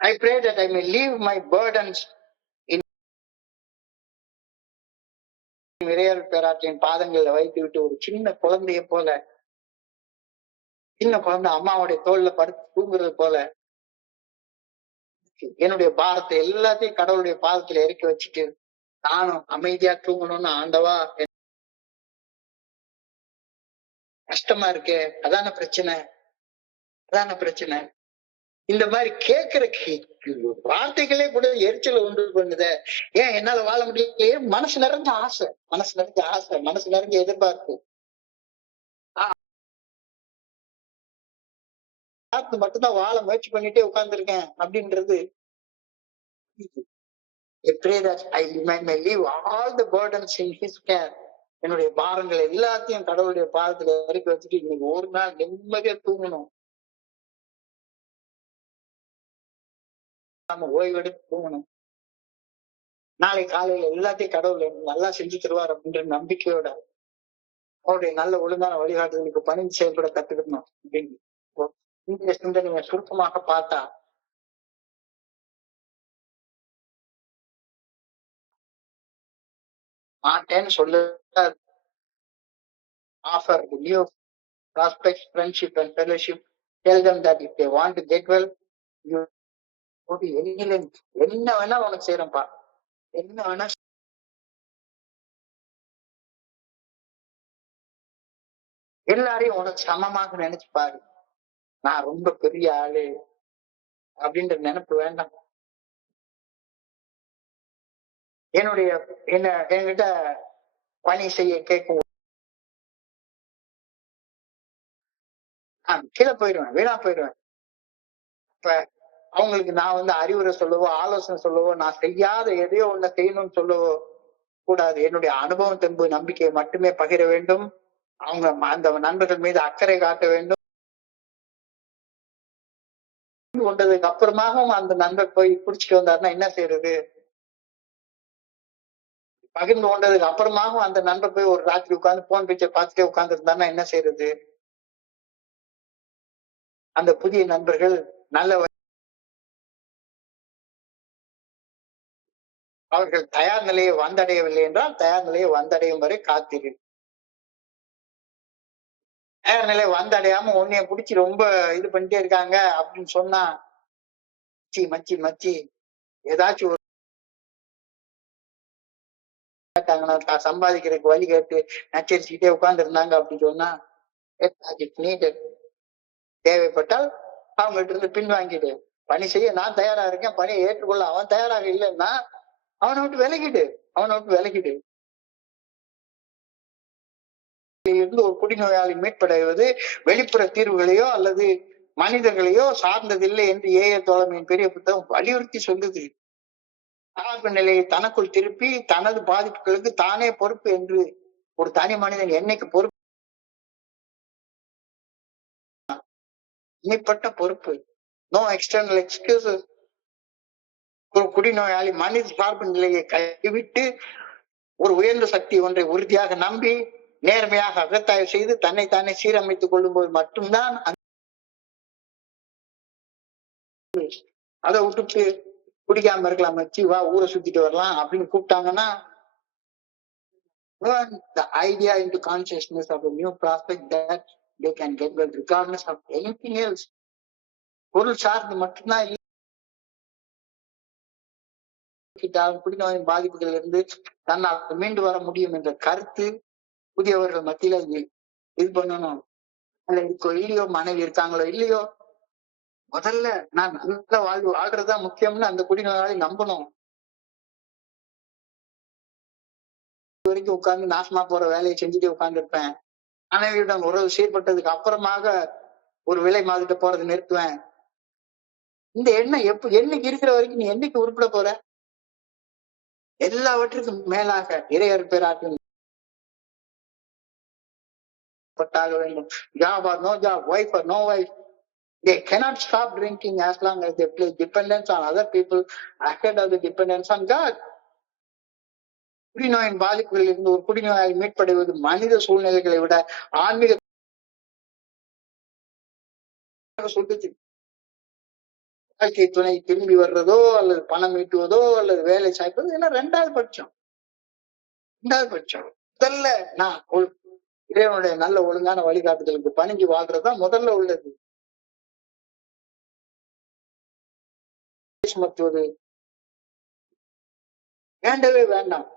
I pray that I may leave my burdens in இறையர் பேராற்றின் பாதங்களில் வைத்து விட்டு ஒரு சின்ன குழந்தைய போல, சின்ன குழந்தை அம்மாவுடைய தோல்ல படுத்து தூங்குறது போல என்னுடைய பாரத்தை எல்லாத்தையும் கடவுளுடைய பாதத்துல இறக்கி வச்சுட்டு நானும் அமைதியா தூங்கணும்னு ஆண்டவா. கஷ்டமா இருக்கே, அதான பிரச்சனை. இந்த மாதிரி கேட்கிற வார்த்தைகளே கூட எரிச்சலை உண்டு பண்ணுத. ஏன் என்னால வாழ முடியலையே? மனசு நிறைஞ்ச ஆசை, மனசு நிறைஞ்ச எதிர்பார்ப்பு மட்டும்தான் வாழ முயற்சி பண்ணிட்டே உட்கார்ந்துருக்கேன் அப்படின்றது. I pray that I may leave all the burdens in his care. என்னுடைய பாரங்கள் எல்லாத்தையும் கடவுளுடைய பாதத்துல இறக்கி வச்சுட்டு இன்னைக்கு ஒரு நாள் நிம்மதியா தூங்கணும். நம்ம ஓய்வெடுத்து தூங்கணும். நாளை காலையில எல்லாத்தையும் கடவுள் நல்லா செஞ்சு தருவார் அப்படின்ற நம்பிக்கையோட அவருடைய நல்ல ஒழுங்கான வழிகாட்டுதலுக்கு பணிந்து செயல்பட கத்துக்கணும் அப்படின்னு இந்த சிந்தனையை சுருக்கமாக பார்த்தா, மாட்டேன்னு சொல்ல offer the new prospects, friendship and fellowship. Tell them that if they want to get well, you go to any length. என்ன வேணா உனக்கு செய்யறேன்ப்பா, என்ன வேணா. எல்லாரையும் உனக்கு சமமாக நினைச்சு பாரு. நான் ரொம்ப பெரிய ஆளு அப்படின்ற நினைப்பு வேண்டாம். என்கிட்ட பணி செய்ய கேட்கும் கீழே போயிடுவேன், வீணா போயிடுவேன். இப்ப அவங்களுக்கு நான் அறிவுரை சொல்லவோ ஆலோசனை சொல்லவோ, நான் செய்யாத எதையோ ஒண்ணு செய்யணும்னு சொல்லவோ கூடாது. என்னுடைய அனுபவம் தெம்பு நம்பிக்கையை மட்டுமே பகிர வேண்டும். அவங்க அந்த நண்பர்கள் மீது அக்கறை காட்ட வேண்டும். கொண்டதுக்கு அப்புறமாகவும் அந்த நண்பர் போய் குடிச்சிட்டு வந்தாருன்னா என்ன செய்யறது? பகிர்ந்து கொண்டதுக்கு அப்புறமாவும் அந்த நண்பர் போய் ஒரு ராத்திரி உட்கார்ந்து போன் பிக்சர் பார்த்துட்டே உட்கார்ந்து இருந்தானா என்ன செய்யறது? அந்த புதிய நண்பர்கள் நல்ல அவர்கள் தயார் நிலையை வந்தடையவில்லை என்றால் தயார் நிலையை வந்தடையும் வரை காத்திரு. தயார் நிலையை வந்தடையாம உன்னைய பிடிச்சி ரொம்ப இது பண்ணிட்டே இருக்காங்க அப்படின்னு சொன்னா, மச்சி மச்சி மச்சி ஏதாச்சும் ஒரு கேட்டாங்கன்னா சம்பாதிக்கிறதுக்கு வழி கேட்டு நச்சரிச்சுக்கிட்டே உட்கார்ந்து இருந்தாங்க அப்படின்னு சொன்னா, தேவைப்பட்டால் அவங்ககிட்ட இருந்து பின் வாங்கிடு. பணி செய்ய நான் தயாரா இருக்கேன், பணியை ஏற்றுக்கொள்ள அவன் தயாராக இல்லைன்னா அவனை விட்டு விலகிடு, அவனை விட்டு விலகிடு. இருந்து ஒரு குடிநோயாளி மீட்படைவது வெளிப்புற தீர்வுகளையோ அல்லது மனிதர்களையோ சார்ந்ததில்லை என்று ஏஏ தோழமையின் பெரிய புத்தகம் வலியுறுத்தி சொல்லுது. சார்பு நிலையை தனக்குள் திருப்பி தனது பாதிப்புகளுக்கு தானே பொறுப்பு என்று ஒரு தனி மனிதன் என்னைக்கு பொறுப்பு தனிப்பட்ட பொறுப்பு, நோ எக்ஸ்டர்னல் எக்ஸ்கியூசஸ். ஒரு குடிநோயாளி மனித சார்பு நிலையை கைவிட்டு ஒரு உயர்ந்த சக்தி ஒன்றை உறுதியாக நம்பி நேர்மையாக அகத்தாய்வு செய்து தன்னைத்தானே சீரமைத்துக் கொள்ளும் போது மட்டும்தான் அதை விட்டுட்டு குடிக்காம இருக்கலாம், வச்சு வா ஊரை சுத்திட்டு வரலாம் அப்படின்னு கூப்பிட்டாங்கன்னா, the idea into consciousness of a new prospect that they can get well regardless of anything else. பொருள் சார்ந்து மட்டும்தான் குடிநோயின் பாதிப்புகள் இருந்து தன்னால் மீண்டு வர முடியும் என்ற கருத்து புதியவர்கள் மத்தியில இது பண்ணணும். இருக்கோ இல்லையோ, மனைவி இருக்காங்களோ இல்லையோ, முதல்ல நான் நல்ல வாழ்றதுதான் முக்கியம்னு அந்த குடிநோயாளி நம்பணும். வரைக்கும் உட்கார்ந்து நாசமா போற வேலையை செஞ்சுட்டு உட்கார்ந்து இருப்பேன். மனைவியுடன் உறவு சீர்பட்டதுக்கு அப்புறமாக ஒரு விலை மாதிரிட்டு போறது நிறுத்துவேன். இந்த எண்ணம் என்னைக்கு இருக்கிற வரைக்கும் நீ என்னைக்கு உருப்பிட போற? எல்லாவற்றுக்கும் மேலாக இறையர் பேராட்டும் வேண்டும். Job or no job, wife or no wife, they cannot stop drinking as long as they place dependence on other people ahead of the dependence on God. குடிநோயின் பாதிப்புகளில் இருந்து ஒரு குடிநோயாளி மீட்படைவது மனித சூழ்நிலைகளை விட ஆன்மீக சொல்லுது. வாழ்க்கை துணை திரும்பி வர்றதோ அல்லது பணம் ஈட்டுவதோ அல்லது வேலை சாய்ப்பதோ எல்லாம் ரெண்டாவது பட்சம். முதல்ல நான் இறைவனுடைய நல்ல ஒழுங்கான வழிகாட்டுதலுக்கு பணிஞ்சு வாழ்றதுதான் முதல்ல உள்ளது. வேண்டவே வேண்டாம்.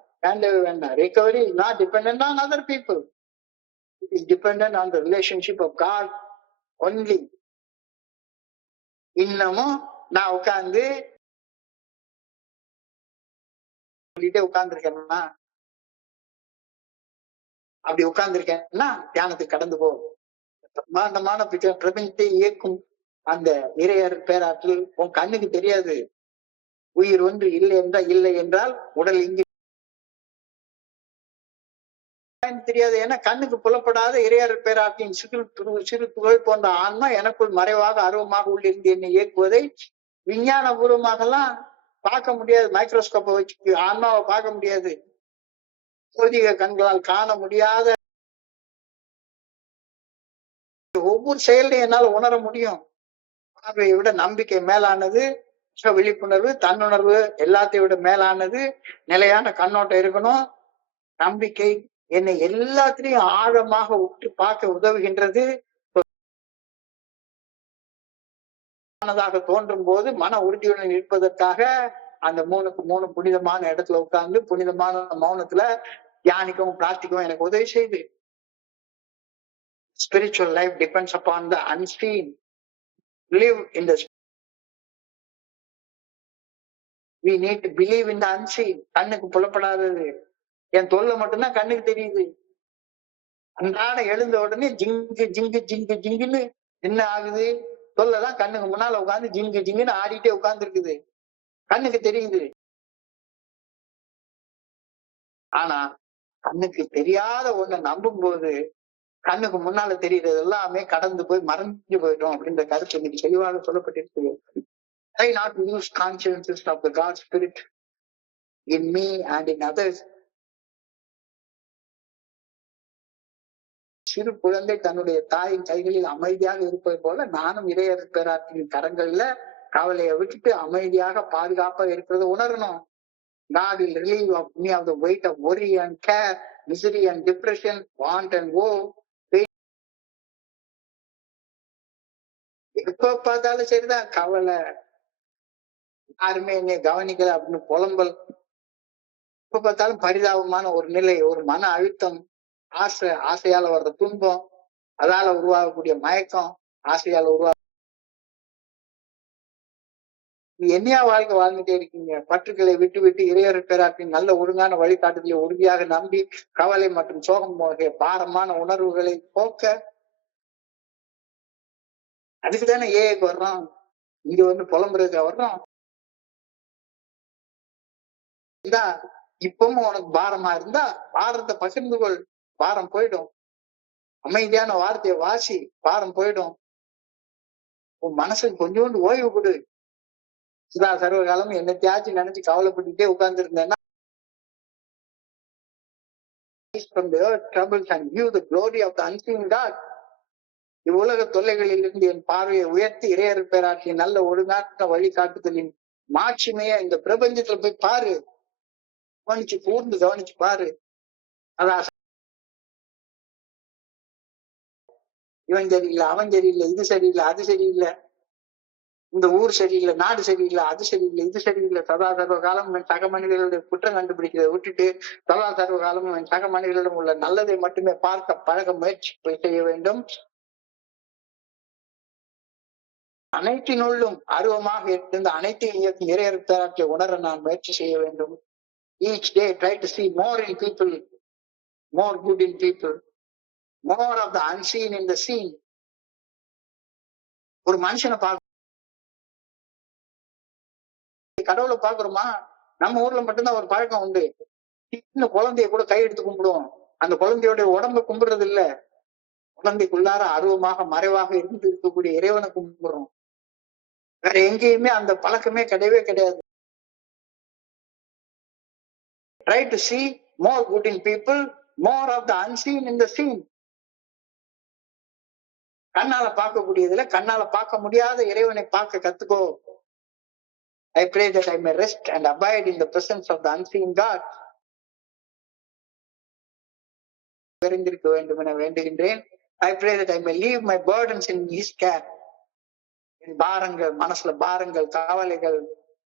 Recovery is not dependent on other people. It is dependent on the relationship of God only. இன்னமும் நான் உட்கார்ந்து உட்கார்ந்துருக்கேன்னா, அப்படி உட்கார்ந்துருக்கேன்னா தியானத்துக்கு கடந்து போ. பிரம்மாண்டமான பிரபஞ்சத்தை இயக்கும் அந்த இறையர் பேராற்றல் உன் கண்ணுக்கு தெரியாது. உயிர் ஒன்று இல்லை என்றால் உடல் இங்கு தெரியாது. ஏன்னா கண்ணுக்கு புலப்படாத இறையர் பேராற்றின் சிறு துகள் போன்ற ஆன்மா எனக்குள் மறைவாக அருவமாக உள்ளிருந்து என்னை இயக்குவதை விஞ்ஞான பூர்வமாக எல்லாம் பார்க்க முடியாது. மைக்ரோஸ்கோப்பை வச்சு ஆன்மாவை பார்க்க முடியாது. பௌதிக கண்களால் காண முடியாத ஒவ்வொரு செயலையும் என்னால உணர முடியும். பார்வையை விட நம்பிக்கை மேலானது, விழிப்புணர்வு, தன்னுணர்வு எல்லாத்தையும் விட மேலானது. நிலையான கண்ணோட்டம் இருக்கணும். நம்பிக்கை என்னை எல்லாத்திலையும் ஆழமாக உற்று பார்க்க உதவுகின்றது. தோன்றும் போது மன உறுதியுடன் இருப்பதற்காக அந்த மூணு புனிதமான இடத்துல உட்கார்ந்து புனிதமான மௌனத்துல தியானிக்கவும் பிரார்த்திக்கவும் எனக்கு உதவி செய்து. Spiritual life depends upon the unseen. Live in the we need to believe in the unseen. கண்ணுக்கு புலப்படாதது. என் தொல்லை மட்டும்தான் கண்ணுக்கு தெரியுது. அன்றாட எழுந்த உடனே ஜிங்கு ஜிங்கு ஜிங்கு ஜிங்குன்னு என்ன ஆகுது? தொல்லைதான் கண்ணுக்கு முன்னால உட்காந்து ஜிங்கு ஜிங்குன்னு ஆடிட்டே உட்கார்ந்து இருக்குது. கண்ணுக்கு தெரியுது. ஆனா கண்ணுக்கு தெரியாத ஒண்ணு நம்பும் போது கண்ணுக்கு முன்னால தெரியுறது எல்லாமே கடந்து போய் மறைஞ்சு போயிடும் அப்படின்ற கருத்து இன்னைக்கு தெளிவாக சொல்லப்பட்டிருக்கு. Try not to lose consciousness of the God Spirit in me and in others. சிறு குழந்தை தன்னுடைய தாயின் கைகளில் அமைதியாக இருப்பது போல நானும் இறையர் பேராற்றின் கரங்கள்ல கவலையை விட்டுட்டு அமைதியாக பாதுகாப்பா இருக்கிறத உணரணும். God will relieve of me of the weight of worry and care, misery and depression, want and woe. எப்ப பார்த்தாலும் சரிதான் கவலை, யாருமே என்னை கவனிக்கல அப்படின்னு புலம்பல், எப்ப பார்த்தாலும் பரிதாபமான ஒரு நிலை, ஒரு மன அழுத்தம், ஆசையால வர்ற துன்பம், அதால உருவாகக்கூடிய மயக்கம், ஆசையால என்னையா வாழ்க்கை வாழ்ந்துட்டே இருக்கீங்க? பற்றுக்களை விட்டு விட்டு இறையர் பேராற்றின் நல்ல ஒழுங்கான வழிகாட்டுதலை உறுதியாக நம்பி கவலை மற்றும் சோகம் போகிய பாரமான உணர்வுகளை போக்க, அதுக்குதானே ஏஐக்கு வர்றோம், இங்க வந்து புலம்புறதுக்கு வர்றோம். இப்பவும் உனக்கு பாரமா இருந்தா பாரத்தை பகிர்ந்து கொள், பாரம் போயிடும். அமைதியான வார்த்தையை வாசி, பாரம் போயிடும். உன் மனசுக்கு கொஞ்சோண்டு ஓய்வு கொடு. சதா சர்வகாலம் என்னத்தையாச்சும் நினைச்சு கவலைப்பட்டுட்டே உட்கார்ந்து இருந்தேன்னா from the earth troubles and view the glory of the unseen God. இவ்வுலக தொல்லைகளில் இருந்து என் பார்வையை உயர்த்தி இறையர் பேராற்றிய நல்ல ஒழுங்கான வழிகாட்டுதலின் மாட்சிமையா இந்த பிரபஞ்சத்துல போய் பாரு, கவனிச்சு கூர்ந்து கவனிச்சு பாரு. அதான் இவன் சரியில்லை, அவன் சரியில்லை, இது சரியில்லை, அது சரியில்லை, இந்த ஊர் சரியில்லை, நாடு சரியில்லை, அது சரியில்லை, இது சரியில்லை, சதா சர்வ காலம் என் சக மனிதர்களுடைய குற்றம் கண்டுபிடிக்கிறத விட்டுட்டு சதா சர்வ காலம் என் சக மனிதர்களிடம் உள்ள நல்லதை மட்டுமே பார்க்க பழக முயற்சி செய்ய வேண்டும். அனைத்தினுள்ளும் அருவமாக இருந்து அனைத்தையும் இயக்கும் இறையர் பேராற்றை உணர நான் முயற்சி செய்ய வேண்டும். Each day try to see more in people, more good in people, more of the unseen in the seen. ஒரு மனுஷனை கடவுளை பாக்குறோமா? நம்ம ஊர்ல மட்டும்தான் ஒரு பழக்கம் உண்டு, சின்ன குழந்தைய கூட கை எடுத்து கும்பிடுவோம். அந்த குழந்தையோட உடம்ப கும்பிடுறது இல்ல, குழந்தைக்குள்ளார அருவமாக மறைவாக இருந்து இருக்கக்கூடிய இறைவனை கும்பிடுறோம். வேற எங்கேயுமே அந்த பழக்கமே கிடையவே கிடையாது. Try to see more good in people, more of the unseen in the seen. கண்ணால பார்க்கக்கூடியதுல கண்ணால பார்க்க முடியாத இறைவனை பார்க்க கத்துக்கோ. I pray that I may rest and abide in the presence of the unseen God. விரைந்திருக்க வேண்டும் என வேண்டுகின்றேன். I pray that I may leave my burdens in His care. என் பாரங்கள், மனசுல பாரங்கள், கவலைகள்,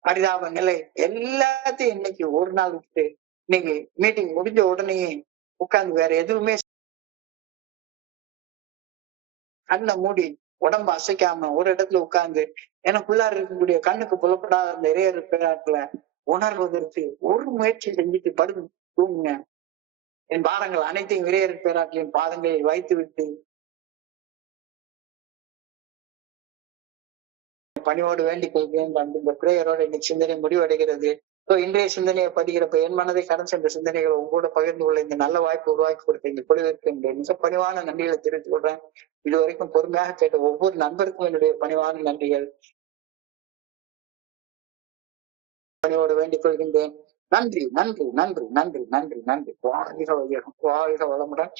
பரிதாப நிலை எல்லாத்தையும் இன்னைக்கு ஒரு நாள் விட்டு, இன்னைக்கு மீட்டிங் முடிஞ்ச உடனே உட்கார்ந்து வேற எதுவுமே கண்ணை மூடி உடம்பு அசைக்காம ஒரு இடத்துல உட்கார்ந்து எனக்குள்ளார இருக்கக்கூடிய கண்ணுக்கு புலப்படாத அந்த இறையர் பேராட்டுல உணர்வதற்கு ஒரு முயற்சி செஞ்சுட்டு படுத்து தூங்குங்க. என் பாரங்கள் அனைத்தையும் இறையர் பேராட்டின் பாதங்களில் வைத்து விட்டு பணியோடு வேண்டிக் கொள்கிறேன். இந்த பிரேயரோட இன்னைக்கு சிந்தனை முடிவடைகிறது. இன்றைய சிந்தனையை பதிகிறப்ப என் மனதை கடன் சென்ற சிந்தனைகளை உங்களோட பகிர்ந்து கொள்ள இந்த நல்ல வாய்ப்பு உருவாக்கி கொடுத்த இந்த குழுவிற்கு மிக பணிவான நன்றிகளை தெரிவித்துக் கொள்றேன். இதுவரைக்கும் பொறுமையாக கேட்ட ஒவ்வொரு நண்பருக்கும் என்னுடைய பணிவான நன்றிகள் பணியோடு வேண்டிக் கொள்கின்றேன். நன்றி, நன்றி, நன்றி, நன்றி, நன்றி, நன்றி. வாழ்க வளமுடன்.